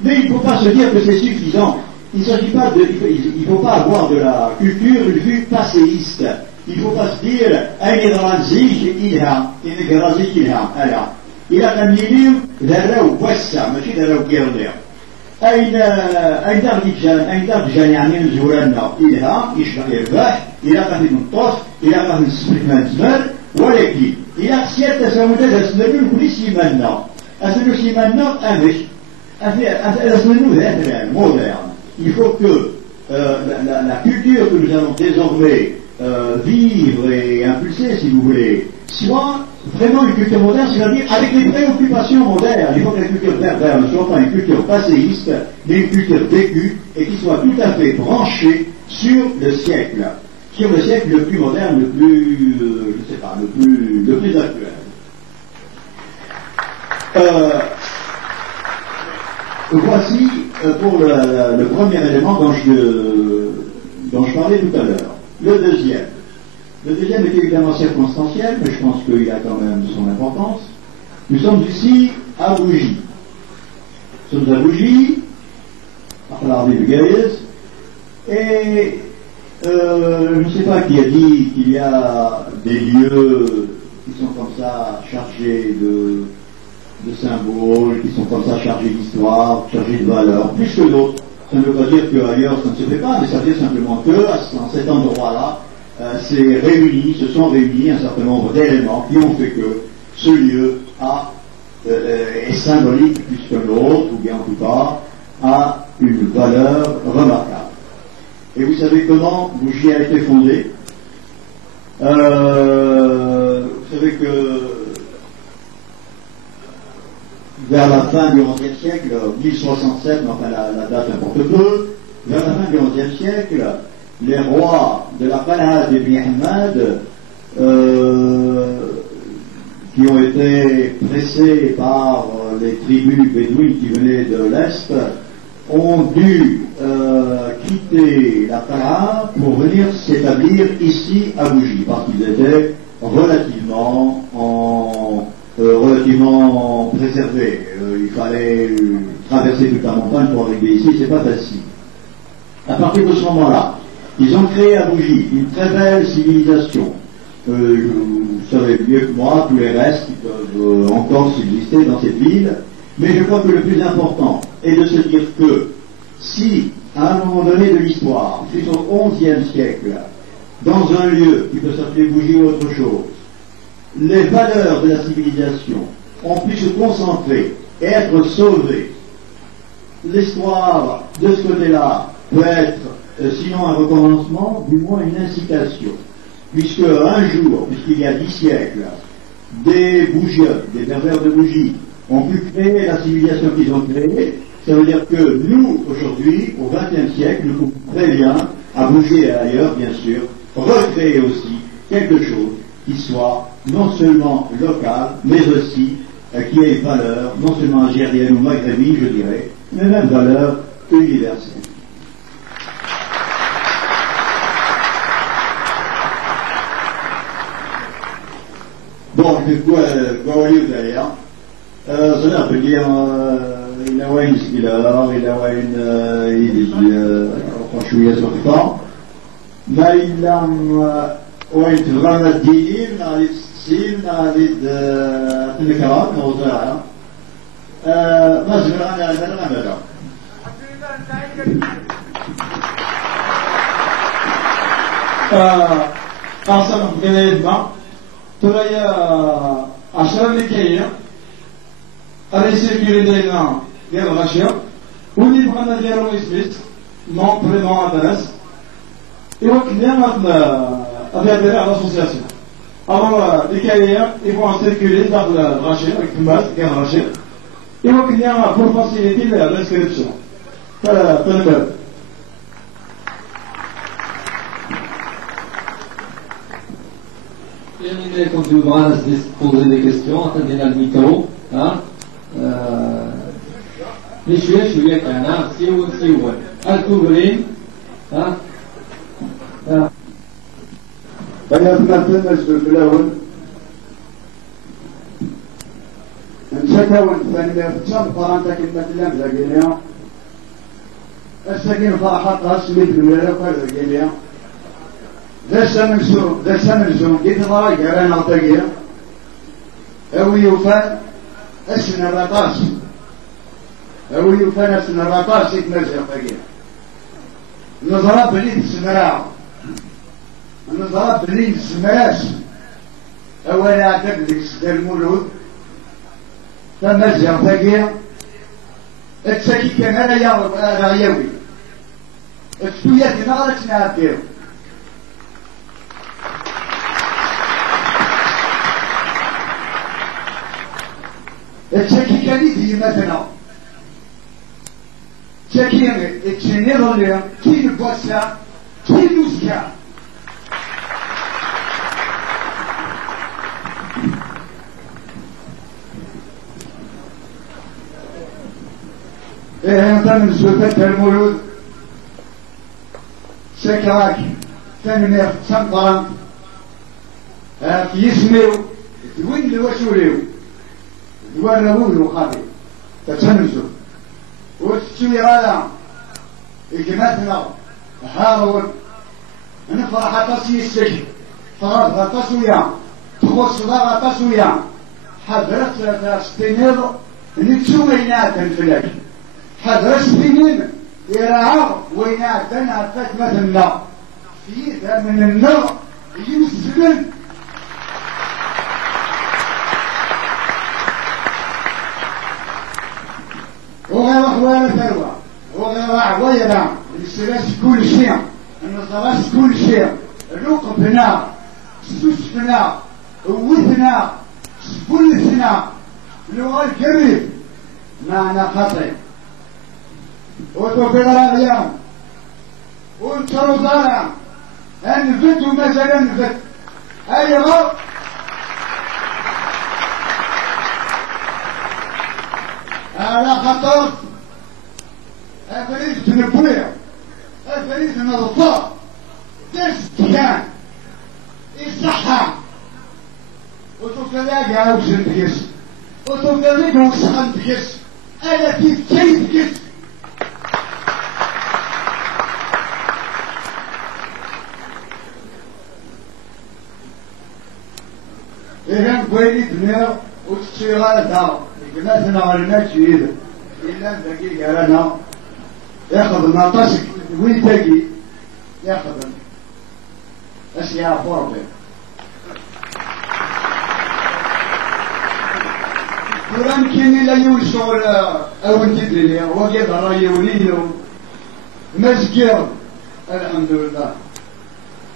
Mais il ne faut pas se dire que c'est suffisant. Il ne s'agit pas il ne faut pas avoir de la culture une vue passéiste. Il ne faut pas se dire il a un milieu d'arrêt ou poissa, ماشي d'arrêt ou guerre. أين دار يعني الزورنا إلها يشبه يرباح إلى قاعد النطاس إلى قاعد السبيل ما تزمر ولكن إلى سيادة تساوي أسنانو كل سيمانا أسنانو سيمانا أمش أسنانو ذات moderne. Il faut que la culture que nous allons désormais vivre et impulser, si vous voulez, soit vraiment une culture moderne, c'est-à-dire avec les préoccupations modernes. Il faut que la culture berbère ne soit pas une culture passéiste, mais une culture vécue et qui soit tout à fait branchée sur le siècle le plus moderne, le plus, je sais pas, le plus actuel. Voici pour le premier élément dont je parlais tout à l'heure. Le deuxième est évidemment circonstanciel, mais je pense qu'il a quand même son importance. Nous sommes ici à Bougie. Nous sommes à Bougie, à l'armée du Gaïs, et je ne sais pas qui a dit qu'il y a des lieux qui sont comme ça chargés de symboles qui sont comme ça chargés d'histoire, chargés de valeur, plus que d'autres. Ça ne veut pas dire qu'ailleurs ça ne se fait pas, mais ça veut dire simplement que, dans cet endroit-là, se sont réunis un certain nombre d'éléments qui ont fait que ce lieu est symbolique plus que l'autre, ou bien en tout cas, a une valeur remarquable. Et vous savez comment Bougie a été fondée? Vous savez que vers la fin du XIe siècle, 1067, mais enfin la date importe peu, vers la fin du XIe siècle, les rois de la Qal'a d'Ibn Ahmad, qui ont été pressés par les tribus bédouines qui venaient de l'Est, ont dû quitter la Qal'a pour venir s'établir ici à Bougie, parce qu'ils étaient relativement préservés. Il fallait traverser toute la montagne pour arriver ici, c'est pas facile. À partir de ce moment-là, ils ont créé à Bougie une très belle civilisation. Vous savez mieux que moi tous les restes qui peuvent encore subsister dans cette ville, mais je crois que le plus important est de se dire que si, à un moment donné de l'histoire, jusqu'au XIe siècle, dans un lieu qui peut s'appeler Bougie ou autre chose, les valeurs de la civilisation ont pu se concentrer et être sauvées, l'histoire de ce côté-là peut être, sinon un recommencement, du moins une incitation. Puisque un jour, puisqu'il y a 10 siècles, des bougiottes, des bergères de Bougie, ont pu créer la civilisation qu'ils ont créée, ça veut dire que nous, aujourd'hui, au XXe siècle, nous pouvons très bien, à Bougie et ailleurs, bien sûr, recréer aussi quelque chose qui soit non seulement local, mais aussi qui ait une valeur, non seulement algérienne ou maghrébine, je dirais, mais même valeur universelle. Bon, je vais quoi au lieu d'ailleurs. Ça veut dire, il a une skiller, il a une franchouille sur le temps, mais il a une vraiment d'île, il a une style, il a une télécarat, il a une ما زلنا أنا أصلا بجنيدنا ترى 10 لكية أريسيكي لدينا ديال الغاشية واللي بغانا نديرو إسبيت نون برينون أدرس يوكل لنا هذا على l'association. Alors, les cahiers, ils vont circuler dans le rachid, avec le masque, et le rachid. Il faut qu'il y ait pour faciliter l'inscription. Voilà, Terminé quand tu voudras poser des questions, attendez le micro. شوية كان سيون الكوبرين فإذا تمثلنا السلسلة انشكوا الثانية تشم فرانتا كلمة اللام زاقينيا السكين فرحتها سميت بالولاية وقال زاقينيا ذا سمنزون قيت ضرايق على نعطيقيا أو يوفان السنة الرطاس أو يوفان السنة الرطاس يتنزل طيقيا نظرة بنيت السمراء نظرة بنيت السمراس أولا أعتقد سدى المولود تمزع طيقيا التسكي كان أنا رايوي السويات نغرت نعبير التسكي كان يدي مثلا تسكي اتشيني ظليا كي نبوسا كي نوسكا انت من زوجات المولود سكراك ثاني سنطرا يسميو وين الوسوليو دوارناوي وخابي تتنزل وتشوي غالا إجماتنا هارون نفرح تصي السجن فرض غطسويا تخص غطسويا حضرت ستينير نتسو وينات الفلاك حضرت سنين يراعى وينات أنا فات مثلنا في ذا من النار يسلم وغير أخوان ثروة وغير عويرة السلاس كل شيء النصراس كل شيء رقبنا سوسفنا وثنا سبلثنا لغة الكريم معنا خطي وتوفيق الأغيام وانتروا ضارع انفت ومازال انفت ايوه على خطر افريد تنبوية افريد نظفاء تستيان الصحة وتوفيق اوزن بيس وتوفيق وصخن بيس انا كيف بيس إذن بويني دنيا وتشيغال دار مثلا غير تشيل إلا دقيقة لنا ياخذ ناطسك وين تجي ياخذ أشياء فوربي ولم كيني لا يوصل أو تدري وقيد رأي وليو مسجر الحمد لله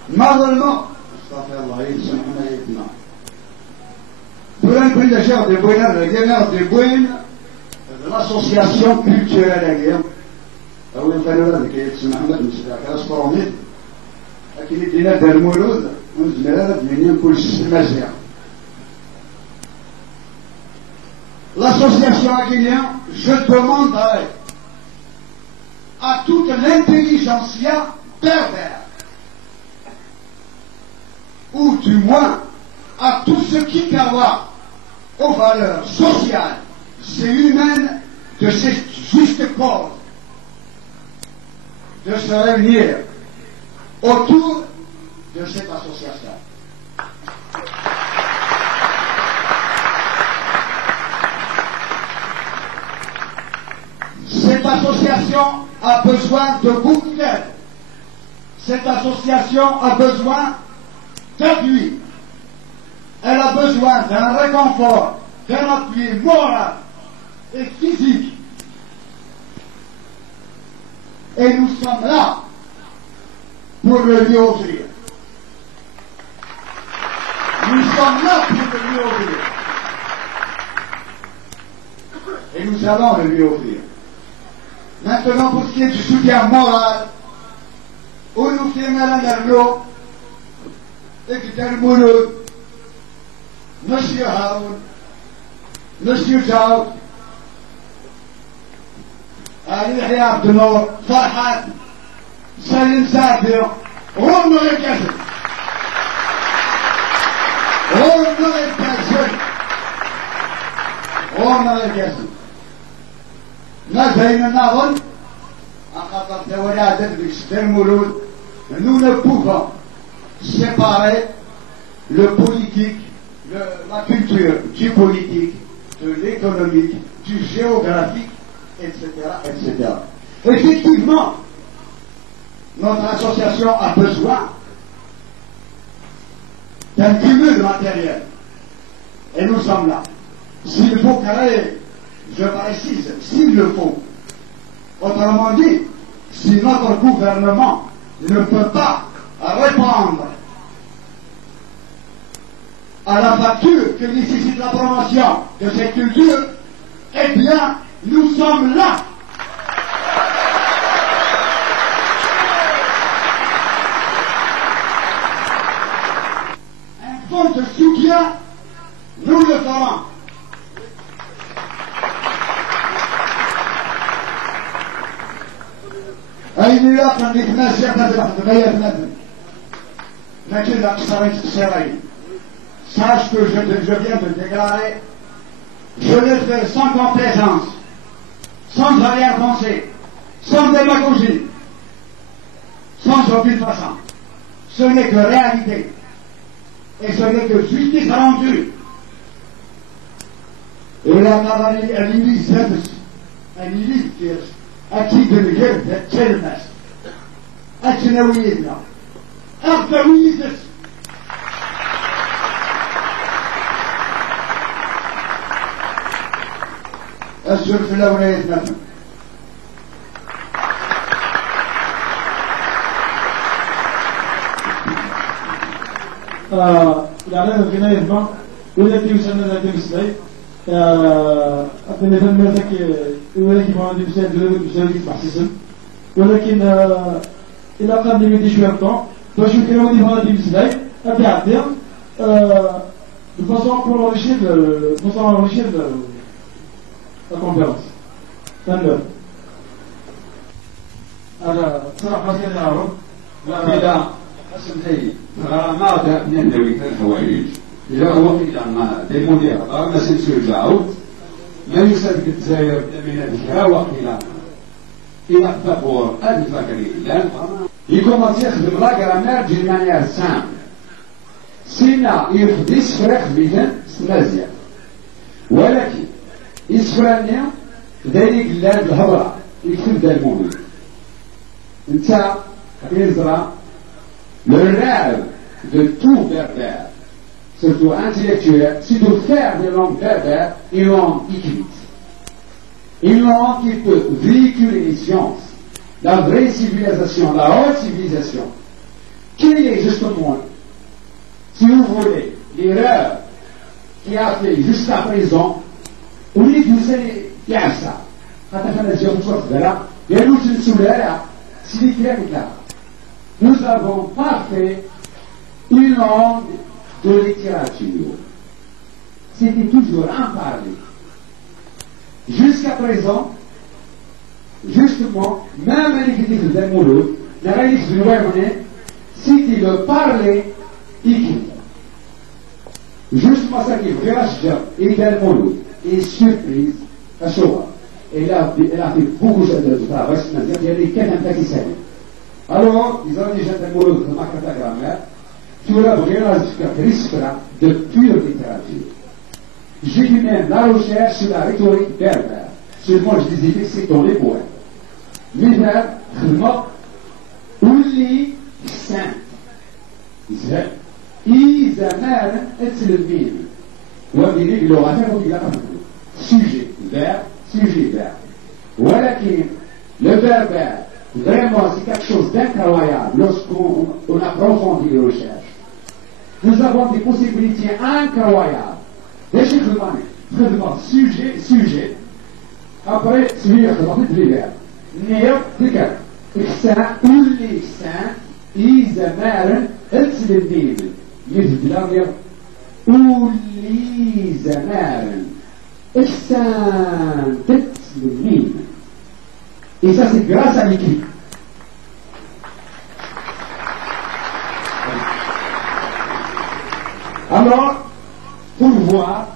ما ظلمه استغفر الله يسمعنا يتنا Pour une légère de bonheur, le gagnant de Boine, de l'association culturelle à Guillaume, où il fallait que M. Mohamed, M. Transformé, qui est dîné de Mouloud, nous venons pour le système. L'association à Guillaume, je demanderai à toute l'intelligentsia pervers, ou du moins à tout ce qui croit aux valeurs sociales et humaines de cette juste cause, de se réunir autour de cette association. Cette association a besoin de beaucoup d'aide. Cette association a besoin d'appui. Elle a besoin d'un réconfort, d'un appui moral et physique. Et nous sommes là pour le lui offrir. Nous sommes là pour le lui offrir. Et nous allons le lui offrir. Maintenant, pour ce qui est du soutien moral, où nous faisons la Merlot, et qui est le Mouloud, Monsieur Haoun, Monsieur Jaoud, Ali Hayab de Nour, Farhat, Salim Zadir, Romer el Kassel. Romer el Kassel. Romer el Kassel. نزين النظر أخطر تولادت بشتر مولود. Nous ne pouvons séparer le politique, la culture du politique, de l'économique, du géographique, etc., etc. Effectivement, notre association a besoin d'un cumul matériel. Et nous sommes là. S'il faut créer, je précise, s'il le faut. Autrement dit, si notre gouvernement ne peut pas répondre à la facture que nécessite la promotion de cette culture, eh bien, nous sommes là. Un fonds de soutien, nous le ferons. أين يقرن الناس يقدر تغير ندم لكن لا تصرف السراي. Sache que je viens de déclarer, je le fais sans complaisance, sans arrière-pensée, sans démagogie, sans aucune façon. Ce n'est que réalité et ce n'est que justice rendue. ولا نظري أنيلي سادس أنيلي كيرس أكيد الجرد تلمس أتنوينا أغدويدس الزر في الأوليات مثلا الإعلان الغنائي هنا والتي وصلنا لها بالنسبة أبنى فمتك ولكن ما عندي بسبب محسسا ولكن إلى قبل يدي شوية طون باش يمكن ودي هذا بالنسبة أبي أعطيه de façon pour enrichir la conférence. هذا صراحة ما كان يعرف إذا أسمتي غرامات من النووي الحوائج إذا هو ما ديمونير ما سنسو جاوت ما يسلك الجزائر من الهواء إلى الثقور الفكري لأن يكون يخدم لا غرامير d'une manière simple سينا يفضي سفرق مثلا سنازيا ولكن يسفرني ذلك اللاد الهضرة يكتب ذا المولود انت يزرع le rêve de tout berbère, surtout intellectuel, c'est de faire de langue berbère une langue écrite. Une langue qui peut véhiculer les sciences, la vraie civilisation, la haute civilisation. Quelle est justement, si vous voulez, l'erreur qui a fait jusqu'à présent, au lieu de vous allez faire ça, quand on a dit une chose de là, il y a une sous là, c'est clair et clair. Nous n'avons pas fait une langue de littérature. C'était toujours en parler. Jusqu'à présent, justement, même l'écriture de Mouloud, la réalité de l'Ouest, c'était le parler écrit. Justement, ça qui est vrai, et del Mouloud est surprise à Shoah. Elle a fait beaucoup de travail, c'est-à-dire qu'il y a des quelqu'un qui s'aiment. Alors, ils ont déjà un mot de ma grammaire, tu l'as vraiment de pure littérature. J'ai vu même la recherche sur la rhétorique berbère. Seulement, je disais que c'est dans les poèmes. Mais là, Ouli Saint. Ils amènent Etzelmine. Ou à dire, il aura fait il a pas sujet, verbe, sujet, verbe. Voilà qui le berbère. Vraiment, c'est quelque chose d'incroyable lorsqu'on approfondit les recherches. Nous avons des possibilités incroyables. Déjà, je demande sujet. Après, celui-là, je demande les verbes. Néo, c'est que Ihsan, Ihsan, Izamaren, Etzelmine. يزدلغ أولي زمان إحسان تسلمين. Et ça, c'est grâce à l'écrit. Alors, pour voir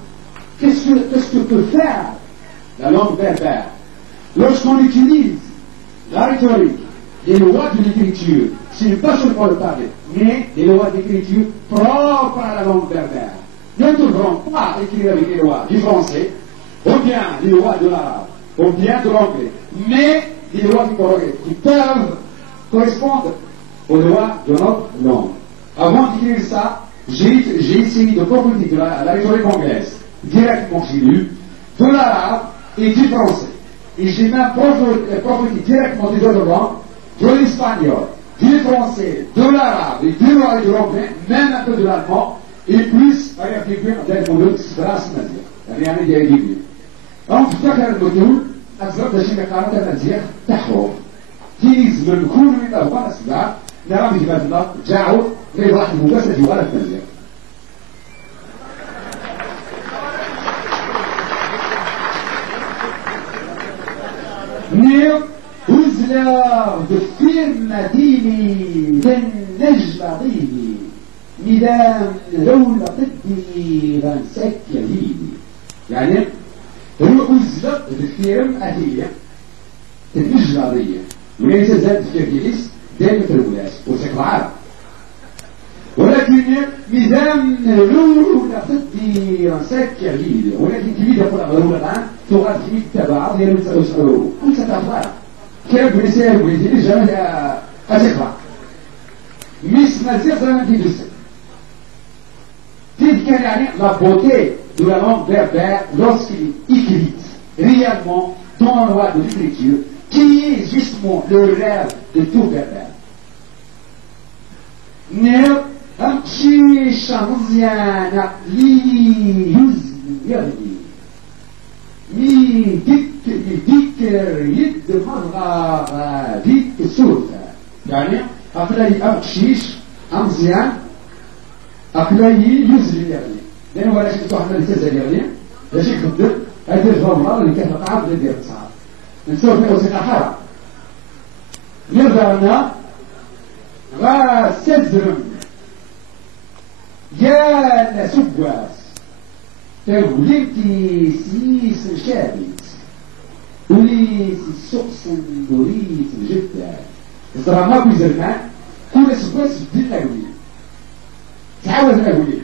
qu'est-ce que peut faire la langue berbère lorsqu'on utilise la rhétorique, les lois de l'écriture, ce n'est pas seulement le parler, mais les lois d'écriture propres à la langue berbère. Nous ne devrons pas écrire avec les lois du français, ou bien les lois de l'arabe, ou bien de l'anglais, mais les lois qui peuvent correspondre aux lois de notre langue. Avant d'écrire ça, j'ai essayé de profiter de la rhétorique anglaise, directement j'ai lu, de l'arabe et du français. Et j'ai même profité directement des autres langues, de l'espagnol, du français, de l'arabe et de l'anglais, même un peu de l'allemand, et plus, rien d'un mot grâce à Dieu. Rien n'est dit. Donc, فكر المدول أزرق ده شيء قارة الأزياء تحوه. تيز من كل من الأخوان السباع نرى في جبهة جاعوا في واحد مبسط جوالة الأزياء. نيو وزلا دفير مديني تنجل ضيني ميدان دولة ضدي غنسك يديني. يعني هو أزلق دفيرم أهلية تنجل ضيني وليس زاد دفير جليس دائما في الولاس وشكل عام. ولكن وين ميزان لولا تدي سكر جيد ولكن كبير يقول غير الآن تغاد كبير تبع ديالو تسعود كل تتفرع كيف بنسير ويدير جمال أزيقا ميس مزيق زمان في دوسك تيد كان يعني la beauté de la langue berbère lorsqu'il est écrite réellement dans la loi de l'écriture qui est justement le rêve de tout berbère. أمشي شمزيانا لي يزني مي ديكر يد مرة ديك سورة يعني أقلي أمشيش أمزيان أقلي يزني يعني لأنه ولا شيء توحنا لتزل يعني لا شيء خدر هذه الجملة اللي كانت قاعدة ندير صعب نسوي في وسط حرام نرجعنا غاسزرم يا لسواس توليتي سيس شابت وليس سقسن دوريت جدا زرما بزرمان كل سواس بدل أولي تعاوز الأولي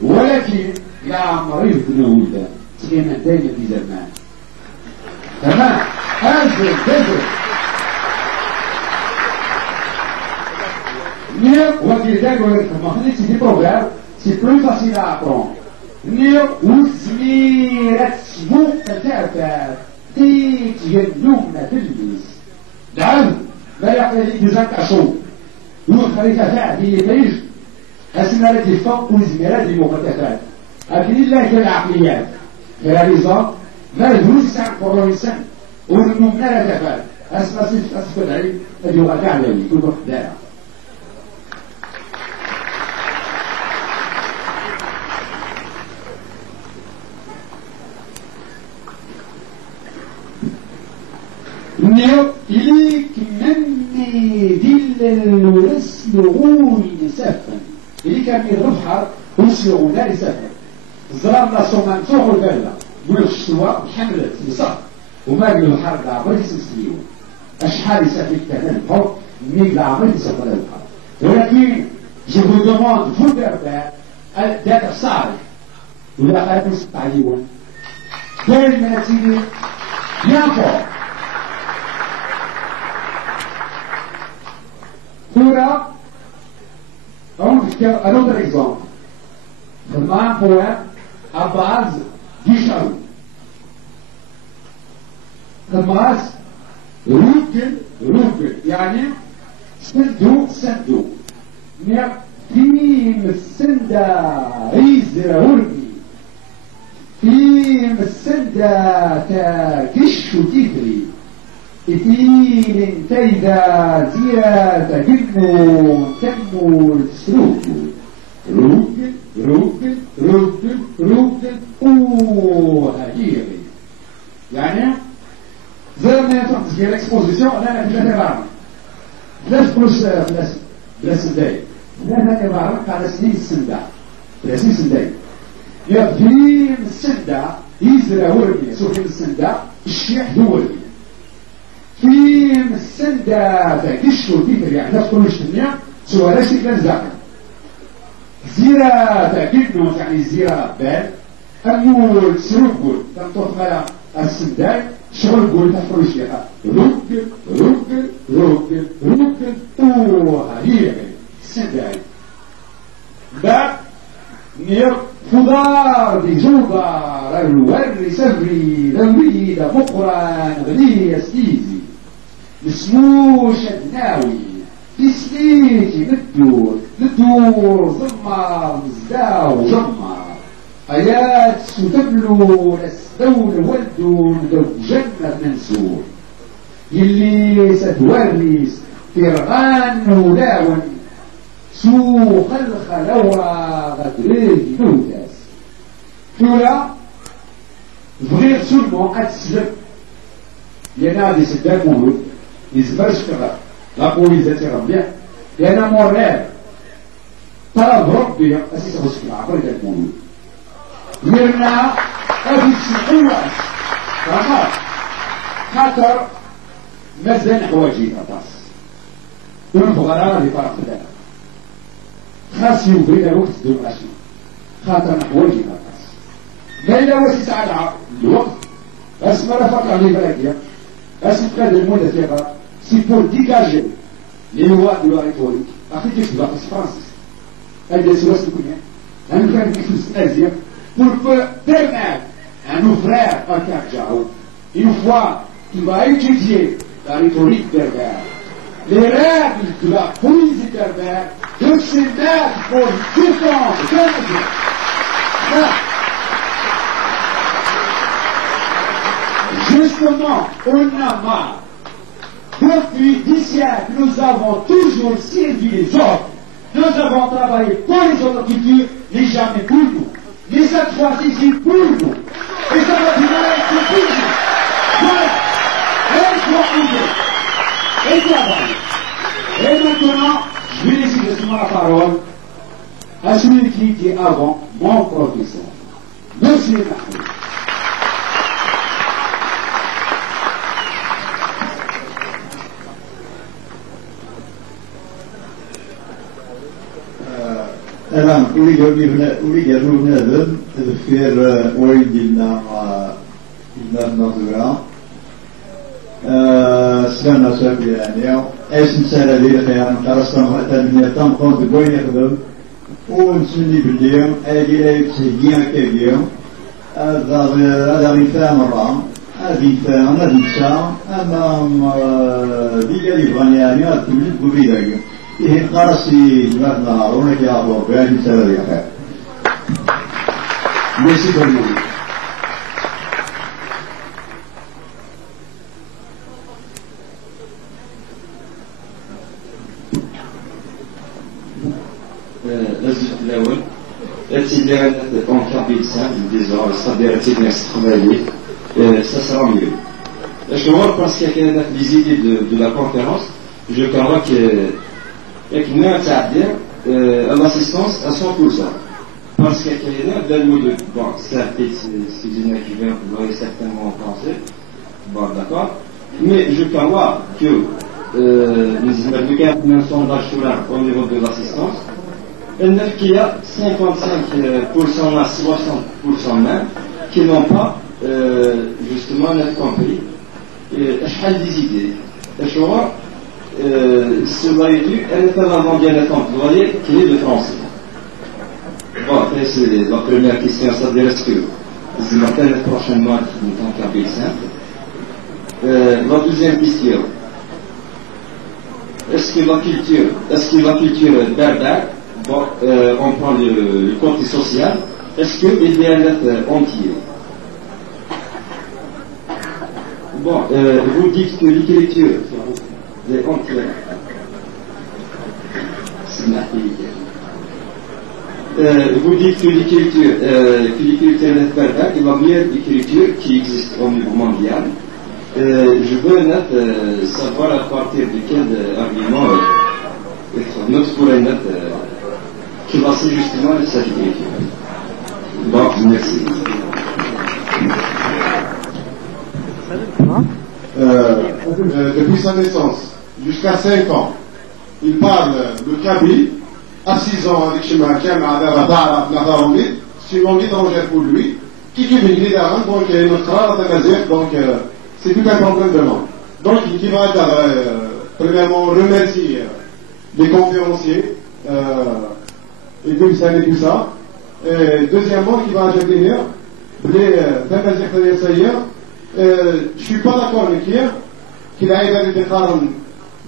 ولكن يا مريض نولد تقيم دايما في زمان تمام أنزل تزل Mieux, on va dire directement, c'est des programmes, c'est plus facile à apprendre. Mieux, ou si vous faites des genoux à Télévis. D'ailleurs, il y a des gens qui sont nous, on fait des pays, أسمع الاتفاق والزميلات المقدسات أكيد الله يجعل العقليات كالنظام ما يدرس عن قرار الإنسان والممنع لا تفعل أسمع أسفل العلم الذي هو أعلم كل وقت إليك مني دل ورسلغوني سفا إليك من البحر ورسلغوني سفا زرارنا صومان توغل البلة قول الشتوى حملت بصف وما قل البحر لعبرت سنسليون أشحال يسافيك كان البحر ميق لعبرت سفر البحر ولكن je vous demande vous d'être sage ولا خايف نستعيون دائما تيجي bien fort. Pura, on va un autre exemple. Vraiment un poème à base du charou. خماس روجل يعني سدو في مسندا ريز هربي في مسندا تكش تدري إثنين تيدا زيادة كمو سروج روجل هجيري يعني زي ما يفرق في الاكسبوزيسيون انا في العراق بلاش بروش بلاش سنداي انا العراق على سنين السندا سنين سنداي يغفين السندا يزرع ورمي سوف السندا الشيح دوري فين السندا تكشو تيتر يعني نفس كل اجتماع سوى لا شيء كان زاكر زيرا تاكيدنو يعني زيرا بال أمول سروقول تنطوط مالا السنداي شغل قول تفرش لها روكل اوه هي السنداي بعد نير خضار دي جودار الوري سبري لوريد بقران غلي يسكيزي مسموش الناوي تسليتي ندور زمار مزداو جمار آيات ستبلو لسدول ولدون دو جنة منسور يلي ستوريس فرغان ولاون سوق الخلوة غدريه نوتاس فولا فغير سلمون أتسلم ينادي سدام مولود يزبرش كغا لا بوليزاتي ربيع ينا مورير طلب ربي أسيس غسكي عقل دام مولود ميرنا أبي تسلقوا رمات خاطر مازال حواجي أطاس ونبغى غادي فرق ذلك خاص يوفرينا الوقت دوغاشي خاطر حوايج ناقص ما إلا هو ساعة الوقت بس ما رفق عليه بلاكيا بس تقدر المدة تيغا سي بور ديكاجي les lois de la rhétorique. Après, qu'est-ce que tu vas faire Francis? Elle dit, c'est ce que tu veux. Elle fait pour permettre à nos frères à Karjao, une fois qu'il va étudier la rhétorique berbère, les règles de la poésie berbère, de se mettre pour défendre. Justement, on a marre. Depuis 10 siècles, nous avons toujours servi les autres. Nous avons travaillé pour les autres cultures, mais jamais pour nous. Mais cette fois-ci, c'est pour nous. Et ça va finir, c'est pour nous. Voilà. Et travailler. Et maintenant, je vais laisser justement la parole à celui qui était avant mon professeur. Monsieur Mahmoud. أنا أريد أن نذهب تذكير والدنا النظرة سنة سابقة اسم سنة ذي خير قرصنا وقتا من يتم قوم بوين يخدم ونسني بالليل أجي لا يتسجيا كبير هذا غيفا مرة هذه ساعة أما ديجا يبغاني يعني أتمنى ببيداك إيه قرصي جمعت نهار ونك يا أبو بيان سنة ذي خير Merci beaucoup. الجزء الأول التي en capille simple disons c'est-à-dire travailler ça sera mieux. Je vois parce qu'il y a des idées de la conférence je crois que l'assistance à 100% parce qu'il y a des mots de bon certes c'est une équivalent vous voyez certainement en français bon d'accord mais je crois que nous avons un sondage au niveau de l'assistance qu'il y a 55% à 60% même qui n'ont pas justement compris des idées. Je vois cela est dû à l'état bien employé qui est le français. Bon, après c'est la première question, c'est-à-dire est-ce que je m'appelle prochainement en cabine simple. La deuxième question, est-ce que la culture berbère, bon, on prend le côté social, est-ce qu'il y a un être entier? Bon, vous dites que l'écriture est entière. C'est magnifique. Vous dites que l'écriture est berbère est la meilleure écriture qui existe au niveau mondial. Je veux savoir à partir de quel argument notre pourrait classer justement cette écriture. Bon, merci. Depuis sa naissance jusqu'à 5 ans, il parle le kabyle. À 6 ans, avec Shema Kem, c'est une langue étrangère pour lui, qui vit d'Iran, donc il y a une autre donc c'est tout un problème de langue. Donc il va premièrement remercier les conférenciers, et tout ça et tout ça. Et deuxièmement, il va intervenir je ne suis pas d'accord avec lui qu'il a été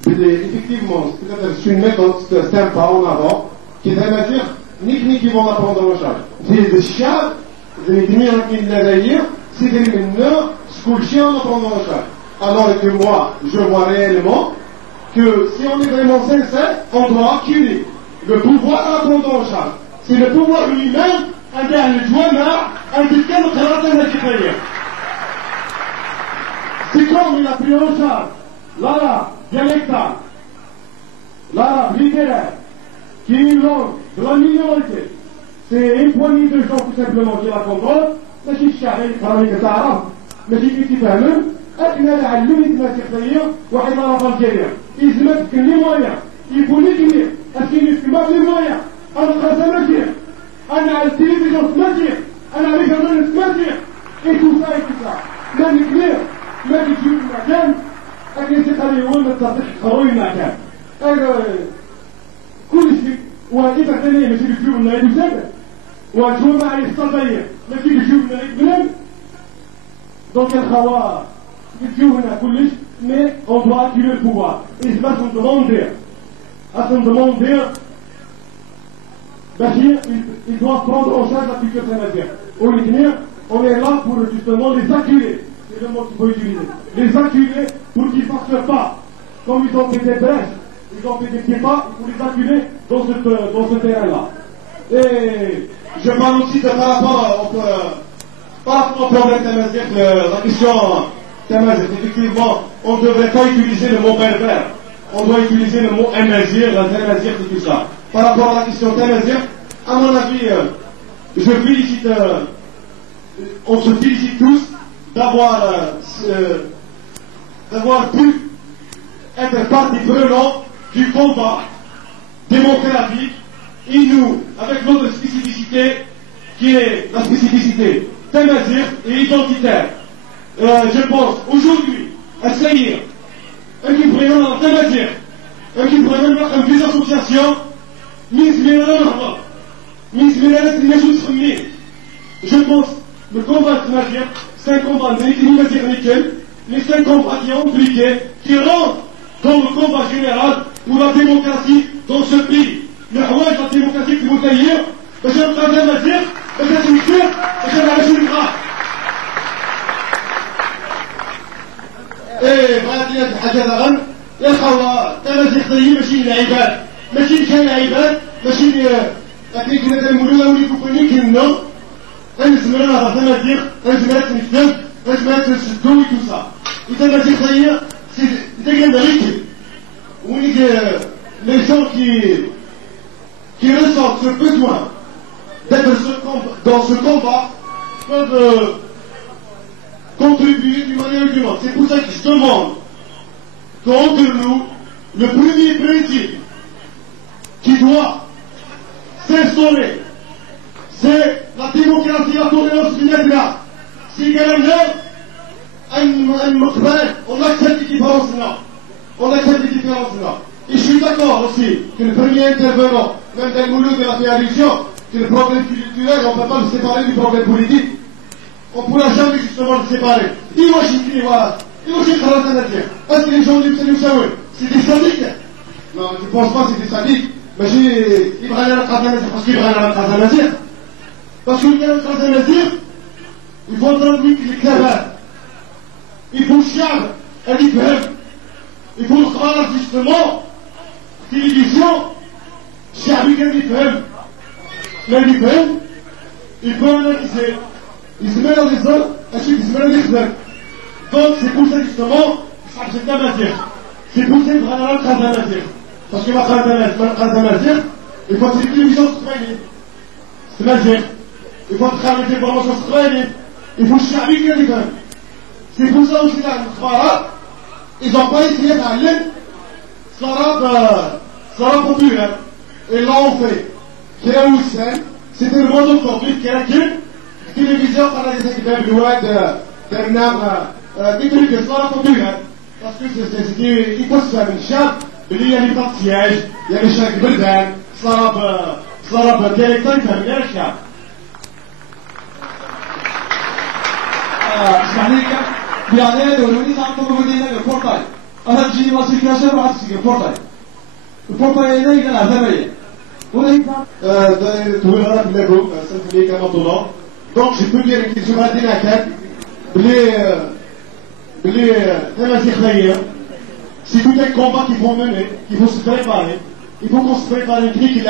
effectivement, c'est une méthode sympa en avant, qui va dire ni qui vont la prendre en charge. C'est des chiens, des demi-heures qui l'air, c'est des mineurs, ce que le chien va prendre en charge. Alors que moi, je vois réellement que si on est vraiment sincère, on doit accueillir le pouvoir à prendre en charge. C'est le pouvoir lui-même, un dernier joueur, un dictateur de la c'est comme il a pris en charge l'arabe dialectal, l'arabe littéraire, qui est une langue de la minorité. C'est une poignée de gens tout simplement qui la contrôlent, mais qui cherchent à parler de l'arabe, mais qui يتفهموا أكنا نعلم الناس وحنا الجزائر. Ils se mettent que les moyens. Il faut les dire. Est-ce qu'il n'y a pas les moyens? القناة مزيغ أنا على التلفزيون مزيغ أنا على الجرنال مزيغ et tout ça ما نكبير ما بيجيب المكان أكيد تقري يقول التصديق قروي المكان كل شيء وإذا كان يمشي بيجيب لنا يدوسنا وتقول مع الاقتصادية ماشي بيجيب لنا يبنان دونك الخوا بيجيب لنا كلش mais on doit activer le pouvoir. Et c'est pas qu'on demande dire. À son demande dire, Bachir, ils doivent prendre en charge la culture canadienne. Au Lignir, on est là pour justement les acculer. C'est le mot qu'il faut utiliser. Les acculer pour qu'ils ne fassent pas. Comme ils ont fait des brèches, ils ont fait des pieds pas, il faut les acculer dans ce terrain-là. Et je parle aussi de par rapport au problème canadien, la question. Effectivement, on ne devrait pas utiliser le mot pervers. On doit utiliser le mot amazir, la amazir et tout ça. Par rapport à la question amazir, à mon avis, on se félicite tous d'avoir pu être partie prenante du combat démocratique et nous, avec notre spécificité, qui est la spécificité amazir et identitaire. Je pense aujourd'hui à Saïr, qui présente dans la Tamazir, qui présente dans des associations, je pense le combat de Tamazir, c'est un combat de l'équilibre nickel, les 5 combats qui ont impliqué, qui rentrent dans le combat général pour la démocratie dans ce pays. Le roi de la démocratie qui vous taillez, je vais entrer à Tamazir, je vais soutenir, je vais la résoudre. ايه بغيت حاجه دغن يا خوا تمازيغ طيب ماشي العباد ماشي كان العباد ماشي لكن كنا نقولوا ولي كوكوني كنا نزمروا على تمازيغ نزمرات نكتب نزمرات نسدو tout ça تمازيغ طيب سي دايما غير ونيك les gens qui ressentent ce besoin d'être dans ce combat peuvent contribuer d'une manière ou d'une autre. C'est pour ça que je demande qu'entre nous, le premier principe qui doit s'instaurer, c'est la démocratie, la tolérance immédiate. Si quelqu'un on accepte les différences là. On accepte les différences là. Et je suis d'accord aussi que le premier intervenant, même dans le moulin de la fait allusion, que le problème culturel, on ne peut pas le séparer du problème politique. On ne pourra jamais justement le séparer. Imaginez, voilà. Imaginez Kharazanazir. Est-ce que les gens du Pseudo c'est des sadiques? Non, je ne pense pas que c'est des sadiques. Mais j'ai Ibrahim al-Khazanazir parce qu'Ibrahim al-Khazanazir. Parce qu'Ibrahim al-Khazanazir, il faut traduire les clavats. Il faut le chab, elle y il faut le kharaz justement, télévision, chabi qu'elle y fait. Il faut analyser. Il se met dans les zones, ensuite il se met dans les zones. Donc c'est pour ça justement, c'est Tamazir. C'est pour ça que Brana Khazanazir. Parce que ma Khazanazir, il faut que les télévisions se travaillent. C'est Mazir. Il faut travailler des promotions se travaillent. Il faut chabi qu'elle y fait. C'est pour ça aussi dans le Khbarat, ils n'ont pas essayé d'aller Sarab populaire. Et là on fait. Qui est Hussein, c'était le mot public qui est là. التلفزيون قرر يتكتب الواد بيترك الصلاة طبيعة باسكو سيتي يتوسع من الشاب اللي يعني بطاط سياج يعني شاك بردان صراب ديريكتور يفهم غير الشاب. اسمح لي يعني دوروني تعطوا مدينة البورتاي أنا تجيني واسي كاشر وعاد تسيق البورتاي هنا يقال هذا ولا يفهم تقول أنا بلاكم سنفلي كما طلع. Donc je peux dire qu'ils sont ratés la tête, c'est tout un combat qu'il faut mener, qu'il faut se préparer, il faut qu'on se prépare une clique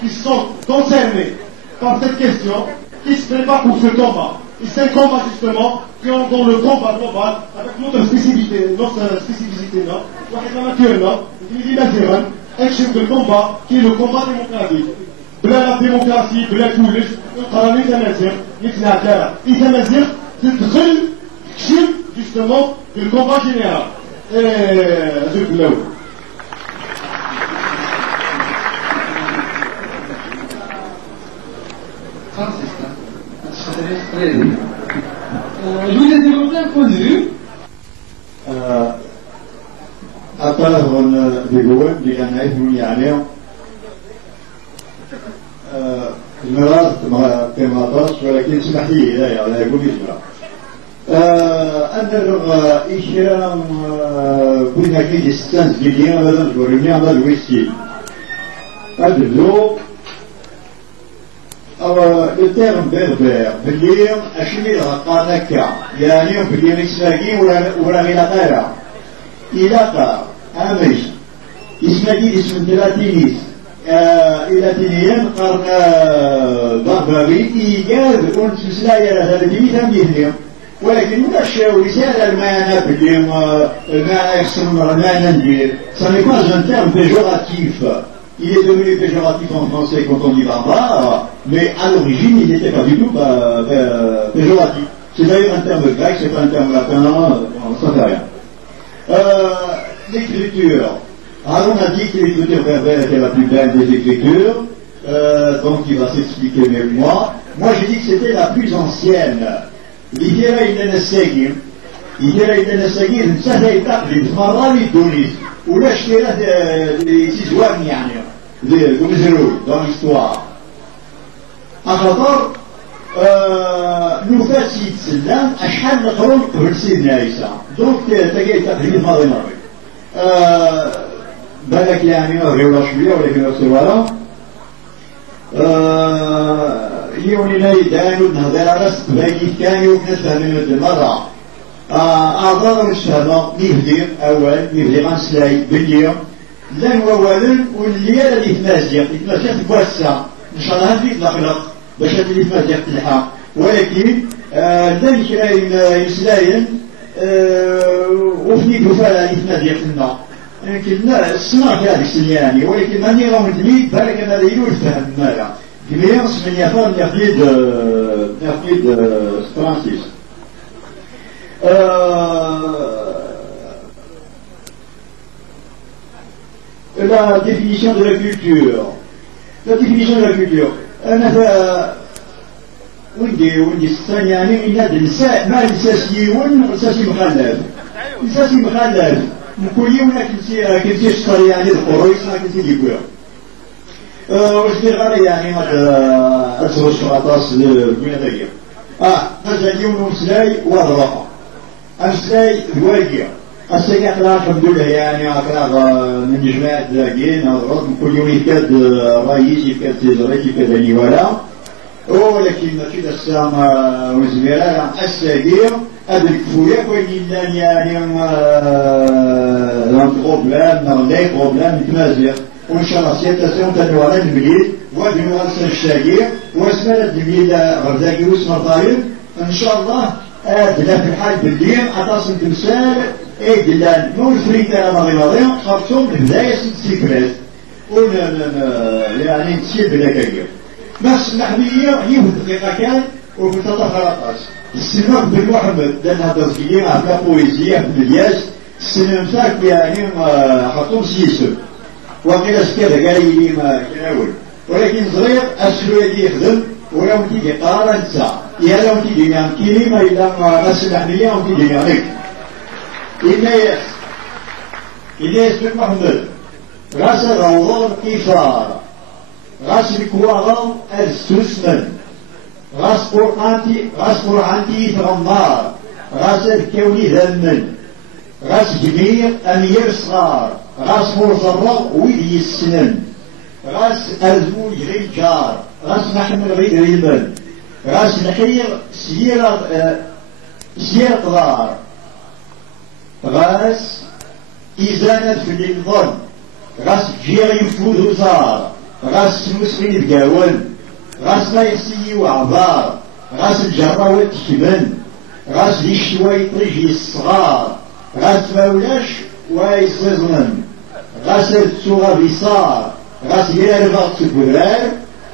qui sont concernés par cette question, qui se préparent pour ce combat. Et c'est un combat justement qui ont dans le combat global avec notre spécificité, non, la nature, non, un chef de combat qui est le combat démocratique. بلا لا ديمقراطي بلا كلش القرارات تمازيغ يتناكر يتمازيغ تدخل تكشف جوستومون في الكومبا جينيرال زوج الاول problème connu. أطلب بقول لأن اسمه يعني المرض كما تص ولكن اسمح لي لا يقول يسمع أن إشرام كنا كي ديستانس جديا هذا الجورنيا هذا الويسي هذا اللو أو الترم بربر بالليل أشمي غطانك يعني بالليل إسماعيل ولا غير غيره إلى قار أمش إسماعيل اسم ثلاثينيس إلى تنين قرن ضربي إيجاد كنت مسلايا هذا اللي ثمانية ولكن لا شيء رسالة المعنى باليوم المعنى يخصم المعنى ندير ça n'est pas un terme péjoratif. Il est devenu péjoratif en français quand on dit barbare, mais à l'origine il n'était pas du tout péjoratif. C'est d'ailleurs un terme grec, c'est pas un terme latin, ça fait rien. L'écriture. Alors on a dit que l'écriture berbère était la plus belle des écritures, donc il va s'expliquer mieux que moi. Moi j'ai dit que c'était la plus ancienne. يدير إلى الساقين نسهل يتقلب مرة للدونيس ولا شتيرات سيزوان يعني دومزرو دون l'histoire أخطر نفات سيد سلام أشحال القرون قبل سيدنا عيسى دونك تلقى تقليد ماضي مرة بالك يعني غير شوية ولكن أرسل يوني لا يدانو نهضر رست باقي كانوا نفهم من المرة أعضاء الشهادة يهدي أول يهدي غنسلاي باليوم لان أولا واللي اللي يتمازيق توسع إن شاء الله هذيك الأخلاق باش اللي يتمازيق تلحق ولكن لان كرا يسلاين وفني كفالا يتمازيق لنا يمكن السنة هذه السنة يعني ولكن ماني غاو نتميت بالك أنا لا يلو الفهم مالا Gléance Méniafon, merci de Francis. La définition de la culture. La définition de la culture. أنا ودي الثاني يعني إن النساء ما الساسيون الساسي مخلف. الساسي مخلف. مكويون كنتي شطر يعني القرويس ما كنتي ديكوير. وشدير غالي يعني هذا أسرش غطاس للبنادية مثلا اليوم مسلاي وضرقة مسلاي ذواجية السيد أقلع الحمد لله يعني أقلع من جماعة ذاكين أضغط كل يوم يكاد رئيس يكاد تزريك يكاد نيوالا ولكن ماشي السلام وزميرا السيدير هذا الكفوية وين يعني بروبلام نغلي بروبلام نتمازيق وإن شاء الله سيتساوم تنوار المليل ودنوار الشاقير واسمال المليل غرداكي واسم الطالب إن شاء الله أدلا في الحال بالليل أتصل تمثال إدلال نور فريتا مغيماضي خرطوم بداية سيكريت يعني نسير بلاكاكير بس محمية يهد دقيقة كان وفي تطخرطاس السنة بن محمد لأن هذا الزكيين عفلا بويزية بن الياس السنة مساك يعني خرطوم سيسر وقيل سكذا قال لي ما كناول ولكن صغير أسلو يدي يخدم ولو تيجي قرار انسى يا لو تيجي يعني كلمة إلا ما نسمح لي أو تيجي يعني إلياس بن محمد غاس الروضان كفار غاس الكوارا السوسمن غاس قرآنتي ثغمار غاس الكوني ذمن غاس جميع أمير صغار غاس مرزرق ويدي السنن غاس أرزوج غير جار غاس محمد غير ريمن غاس نحير سير قضار غاس إزانة في الظن غاس جير يفود وزار غاس مسخين بقاون غاس ما يحسي وعبار غاس الجراوات تكمن غاس لي شوي طيجي الصغار غاس مولاش ويصغن غاس التسوغا بيصار غاس يارغا تبرار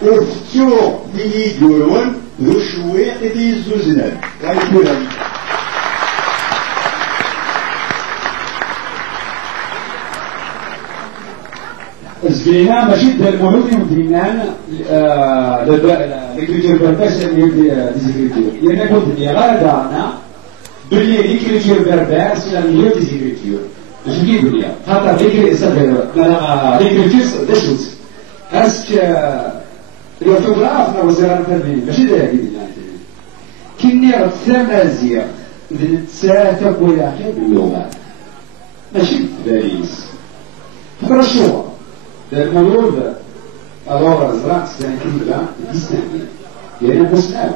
وفتو ديني دورون ذو شويق دي الزوزنان ويقول زبينا ماشي المولود يمدينا لكريتور برباس اللي ديزيكريتور لأن كنت غادانا l'écriture berbère, c'est la meilleure des écritures. Je dis vous dire, l'écriture, c'est des choses. Est-ce que l'orthographe, nous vous avons fait, mais je dis qu'il n'y a ثمازيغ للتساهل ويعقد اللغة ماشي باريس فكرة شو المولود alors زرعت سنة l'islamie il y a un Bosnien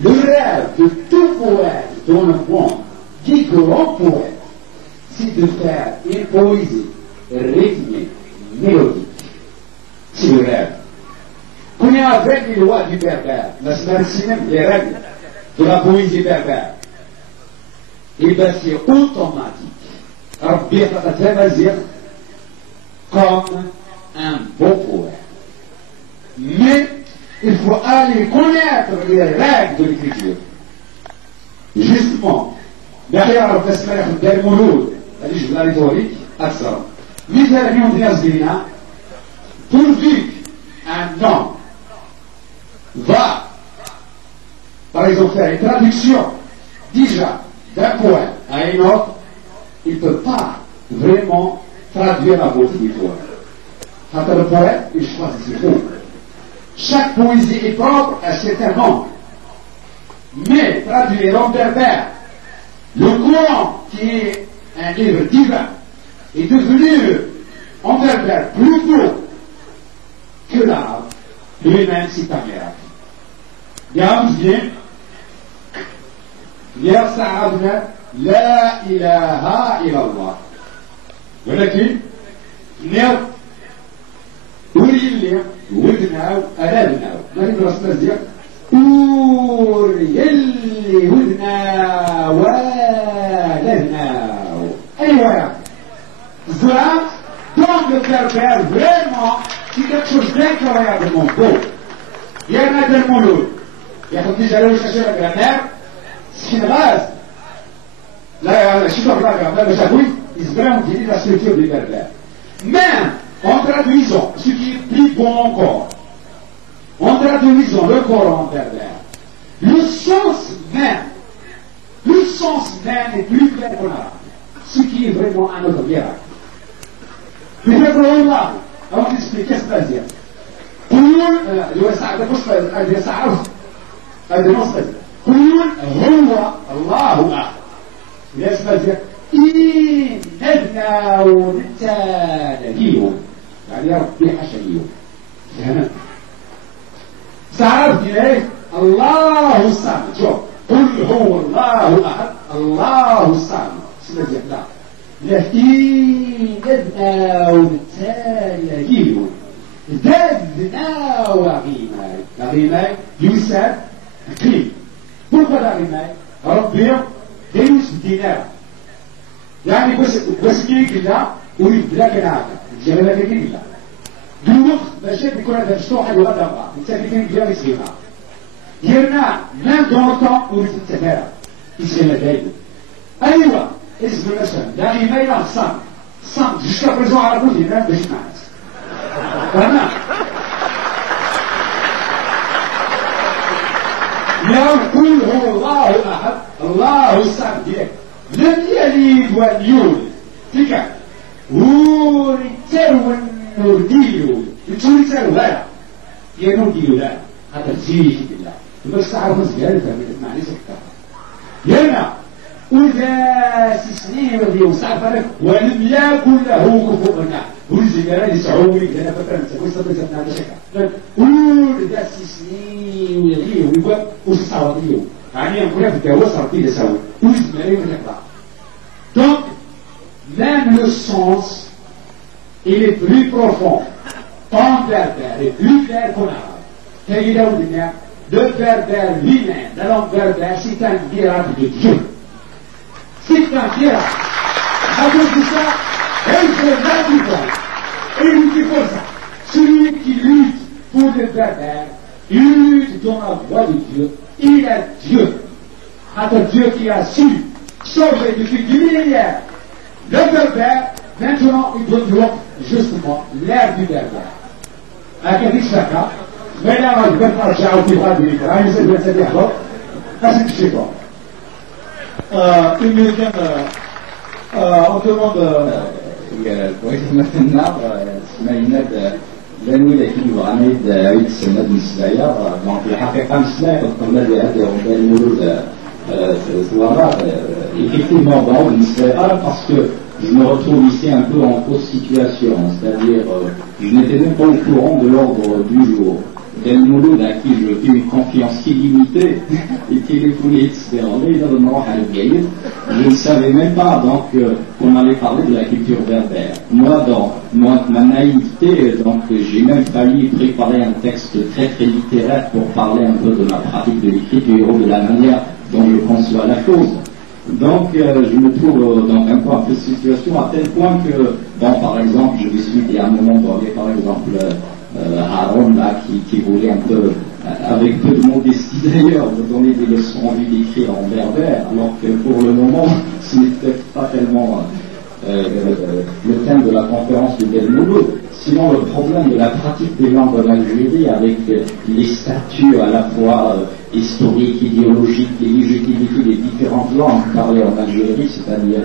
le rêve de tout poète dans le monde dit grand poète c'est de faire une poésie rythmique mélodique c'est le rêve. Qu'on est avec les lois du berbère, la semaine cinéma, les règles de la poésie berbère, et bien c'est automatique. Rabbi Khatatavazir comme un beau poète. Mais il faut aller connaître les règles de l'écriture. Justement, derrière le Besmele del Mouloud, la rhétorique, أكثر. مثل اليوم الناس دينا pourvu un homme va, par exemple, faire une traduction déjà d'un poème à un autre, il ne peut pas vraiment traduire la beauté du poème. Quand le poète, il choisit ses mots. Chaque poésie est propre à certain nombre. Mais traduire en berbère, le Coran, qui est un livre divin, est devenu en berbère plus beau que l'arabe. Lui-même, c'est un miracle. يا يسعدنا لا إله إلا الله ولكن وريلي ودناو ألابناو ما ندرس مزيق وريلي ودناو ألابناو أيوة زرع donc le berbère vraiment c'est quelque chose d'incroyablement beau. Il y a un autre mouloud. Il y a quand ils allaient chercher la grammaire, ce qui ne reste. Là, je suis dans la grammaire, mais j'avoue, ils se vraiment dit la structure du berbère. Même en traduisant, ce qui est plus bon encore, en traduisant le Coran en berbère, le sens même est plus clair qu'en arabe. Ce qui est vraiment un autre miracle. Peut-être Allah, avant d'expliquer ce que ça veut dire. قل هو الله أحد يسمى إننا ونتانيون يعني ربي حشريون سعرف إليه الله الصمد شوف قل هو الله أحد الله الصمد اسمه لا إننا ونتانيون زدنا وغيماي غيماي يساب كليم pourquoi la غيماي ربي دينوس دينار يعني بس كيكلا وريد بلا كناكا الجبل كيكلا دوخ باش يكون هذا مفتوح وغدا بقى انت كيكلا يسيما يرنا مام دونطون وريد التفارة يسيما دايما ايوه اسم مثلا لا غيماي لا صام صام جوشكا بريزون عربو دينا باش معنا تمام يقول هو الله احد الله الصمد لم يلد ولم يولد تلك وريتر ونرديلو يتولد ولا ينرديلو لا هذا تزيد بالله بس تعرف زياده من معنى سكتها يلا وإذا سنين الذي وصعب ولم يكن له كفوا أحد والزجاج يسعوني أنا فكرت سوي صدق هذا شكل وإذا سنين والذي هو وصعب يعني يقول لك وصل في يسوي والزجاج يقول donc même le sens il est plus profond en berbère et plus clair qu'en arabe le berbère lui-même la langue berbère c'est un miracle de Dieu. C'est un miracle. À cause de ça, elle fait l'habitant. Et il dit comme ça. Celui qui lutte pour le berbère, il lutte dans la voie de Dieu. Il est Dieu. Un Dieu qui a su sauver depuis des millénaires le berbère. Maintenant, il développe justement l'ère du berbère. À quel chacun, mais là, je vais faire un chien au petit bras du littéraire, je sais bien, c'est bien, alors, là, c'est que je sais pas. يمكن أتمنى كويس مثلا سمعنا لأنه لكن وعميد عيد السنة السلاية دونك الحقيقة السلاية قبل هذا المولود effectivement dans l'Israël parce que je me retrouve ici un peu en fausse situation, c'est-à-dire je n'étais même pas au courant de l'ordre du jour. Del Mouloud à qui je fais une confiance illimitée et téléphoné, etc. Je ne savais même pas donc qu'on allait parler de la culture berbère. Moi, dans ma naïveté, donc j'ai même failli préparer un texte très très littéraire pour parler un peu de ma pratique de l'écriture ou de la manière dont je conçois la chose. Donc je me trouve dans un peu en cette situation à tel point que, bon, par exemple, je me suis dit à un moment donné, par exemple, Aaron là qui voulait un peu, avec peu de modestie d'ailleurs, me donner des leçons envie d'écrire en berbère, alors que pour le moment, ce n'était pas tellement le thème de la conférence de Del Mouloud. Sinon, le problème de la pratique des langues en Algérie, avec les statuts à la fois historiques, idéologiques, les légitimités des différentes langues parlées en Algérie, c'est-à-dire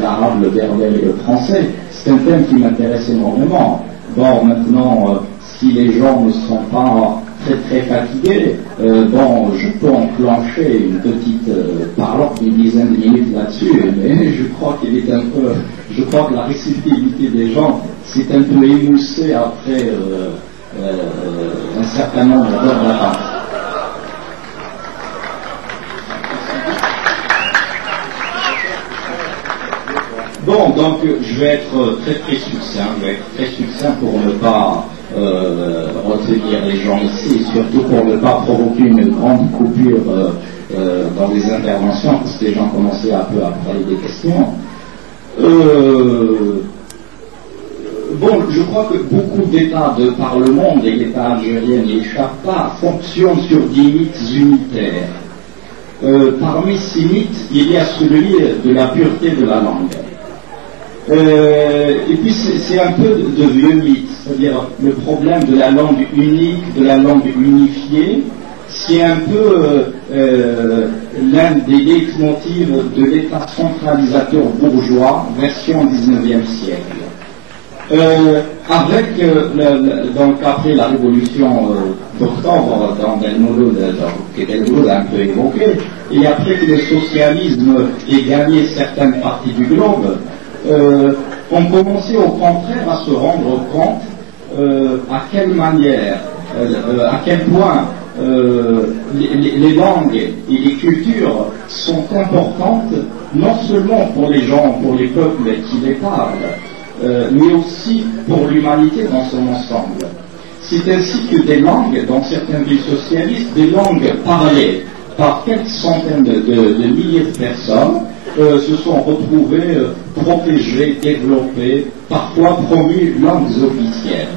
l'arabe, le berbère et le français, c'est un thème qui m'intéresse énormément. Bon, maintenant, si les gens ne sont pas très très fatigués, bon, je peux enclencher une petite parole d'une dizaine de minutes là-dessus, mais je crois qu'il est un peu, je crois que la réceptivité des gens s'est un peu émoussée après un certain nombre d'heures d'attente. Bon, donc je vais être très succinct, pour ne pas retenir les gens ici, et surtout pour ne pas provoquer une grande coupure dans les interventions, parce que les gens commençaient un peu à parler des questions. Bon, je crois que beaucoup d'États de par le monde, et l'État algérien n'y échappe pas, fonctionnent sur des mythes unitaires. Parmi ces mythes, il y a celui de la pureté de la langue. Et puis c'est un peu de vieux mythe, c'est-à-dire le problème de la langue unique, de la langue unifiée, c'est un peu l'un des leitmotifs de l'État centralisateur bourgeois, version 19e siècle. Donc après la révolution d'octobre dans Del Mouloud, que Del Mouloud a un peu évoqué, et après que le socialisme ait gagné certaines parties du globe, on commençait au contraire à se rendre compte à quelle manière, à quel point les langues et les cultures sont importantes, non seulement pour les gens, pour les peuples qui les parlent, mais aussi pour l'humanité dans son ensemble. C'est ainsi que des langues, dans certaines villes socialistes, des langues parlées par quelques centaines de milliers de personnes, se sont retrouvées protégées, développées, parfois promues langues officielles.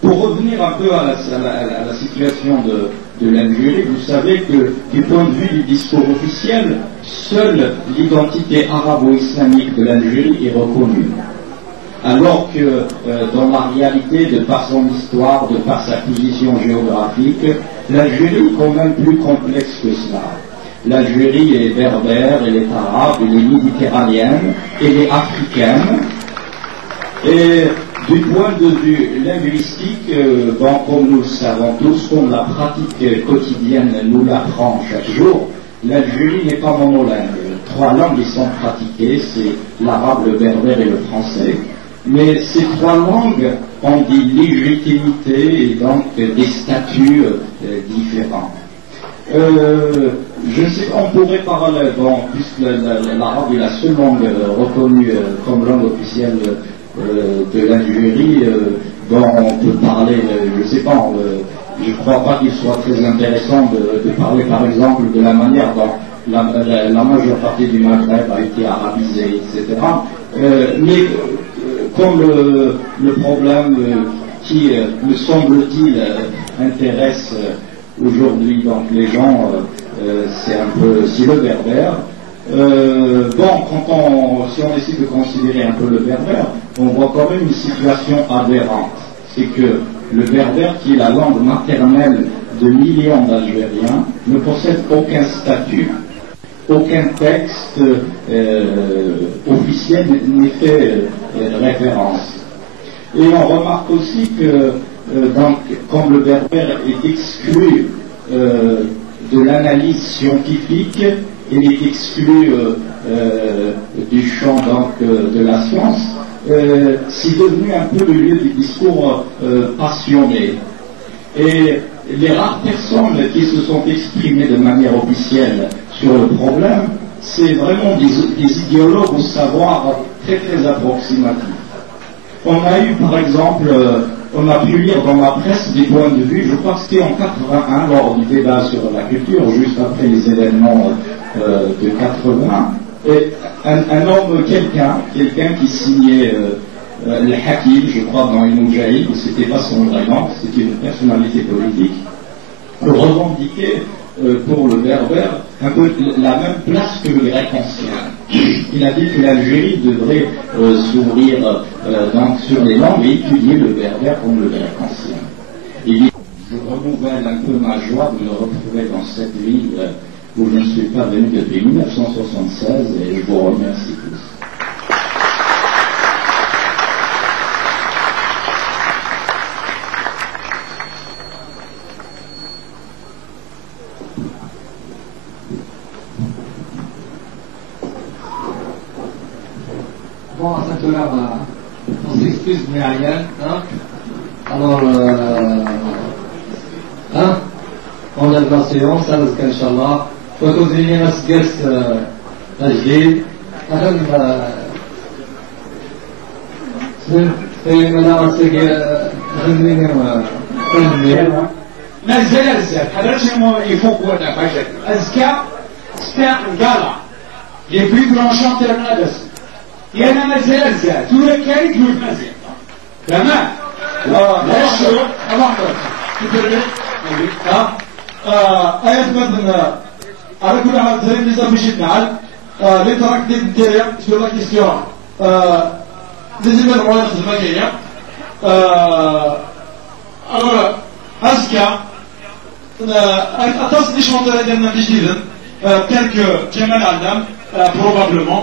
Pour revenir un peu à la situation de l'Algérie, vous savez que du point de vue du discours officiel, seule l'identité arabo-islamique de l'Algérie est reconnue. Alors que dans la réalité, de par son histoire, de par sa position géographique, l'Algérie est quand même plus complexe que cela. L'Algérie est berbère, elle est arabe, elle est méditerranéenne, elle est africaine. Et du point de vue linguistique, bon, comme nous le savons tous, comme la pratique quotidienne nous l'apprend chaque jour, l'Algérie n'est pas monolingue. 3 langues y sont pratiquées, c'est l'arabe, le berbère et le français. Mais ces 3 langues ont des légitimités et donc des statuts différents. Je sais qu'on pourrait parler, bon, puisque l'arabe est la seule langue reconnue comme langue officielle de l'Algérie, dont on peut parler, je ne sais pas, je ne crois pas qu'il soit très intéressant de parler par exemple de la manière dont la majeure partie du Maghreb a été arabisée, etc. Mais comme le problème qui, me semble-t-il, intéresse aujourd'hui donc les gens, c'est le berbère. Bon, si on essaie de considérer un peu le berbère, on voit quand même une situation aberrante. C'est que le berbère, qui est la langue maternelle de millions d'Algériens, ne possède aucun statut. aucun texte officiel n'est fait référence. Et on remarque aussi que, donc, comme le berbère est exclu de l'analyse scientifique, il est exclu du champ donc, de la science, c'est devenu un peu le lieu du discours passionné. Et les rares personnes qui se sont exprimées de manière officielle sur le problème, c'est vraiment des idéologues au savoir très très approximatif. On a eu par exemple, on a pu lire dans la presse des points de vue, je crois que c'était en 81 lors du débat sur la culture, juste après les événements de 80, et un homme, quelqu'un qui signait le Hakim, je crois, dans Moujahid, c'était pas son vrai nom, c'était une personnalité politique, revendiquait pour le berbère un peu la même place que le grec ancien. Il a dit que l'Algérie devrait s'ouvrir donc sur les langues et étudier le berbère comme le grec ancien. Il dit, je renouvelle un peu ma joie de me retrouver dans cette ville où je ne suis pas venu depuis 1976 et je vous remercie tous. Bon, à cette heure, on s'excuse, mais rien. Hein? Alors, on lève la séance, Inch'Allah. وتوزيني نسجس تجديد أهم في مدارس غنية ما زال حضرتهم يفوق ولا حاجة أذكى ستاع وقالع les plus grands chanteurs نادس يانا ما زال زاد تولا كاري تقول ما زال تمام لا شو الله أكبر آيات مثلا على كل حال زي اللي مشيت نعل لي تراك دي نتايا سور لا كيسيون لازم نروح نخدم كايا alors Aska attention les chanteurs ديالنا جديدا tels que Jamal Adam probablement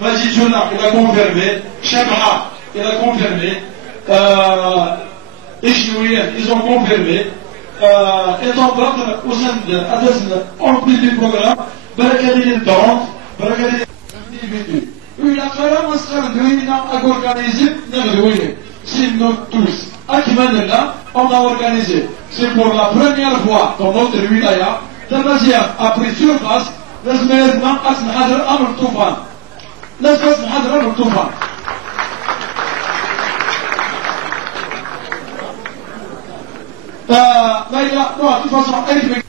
Majid Jouna il a confirmé Shabra il a confirmé Echouia ils ont confirmé et tant d'autres au sein de en plus du programme Barakadi Dante Barakadi individus une affaire à organiser c'est nous tous Akmanella on a organisé c'est pour la première fois dans notre wilaya Damazia a pris surface لازم نحضر امر الطوفان لازم نحضر امر الطوفان ما هي de toute façon avec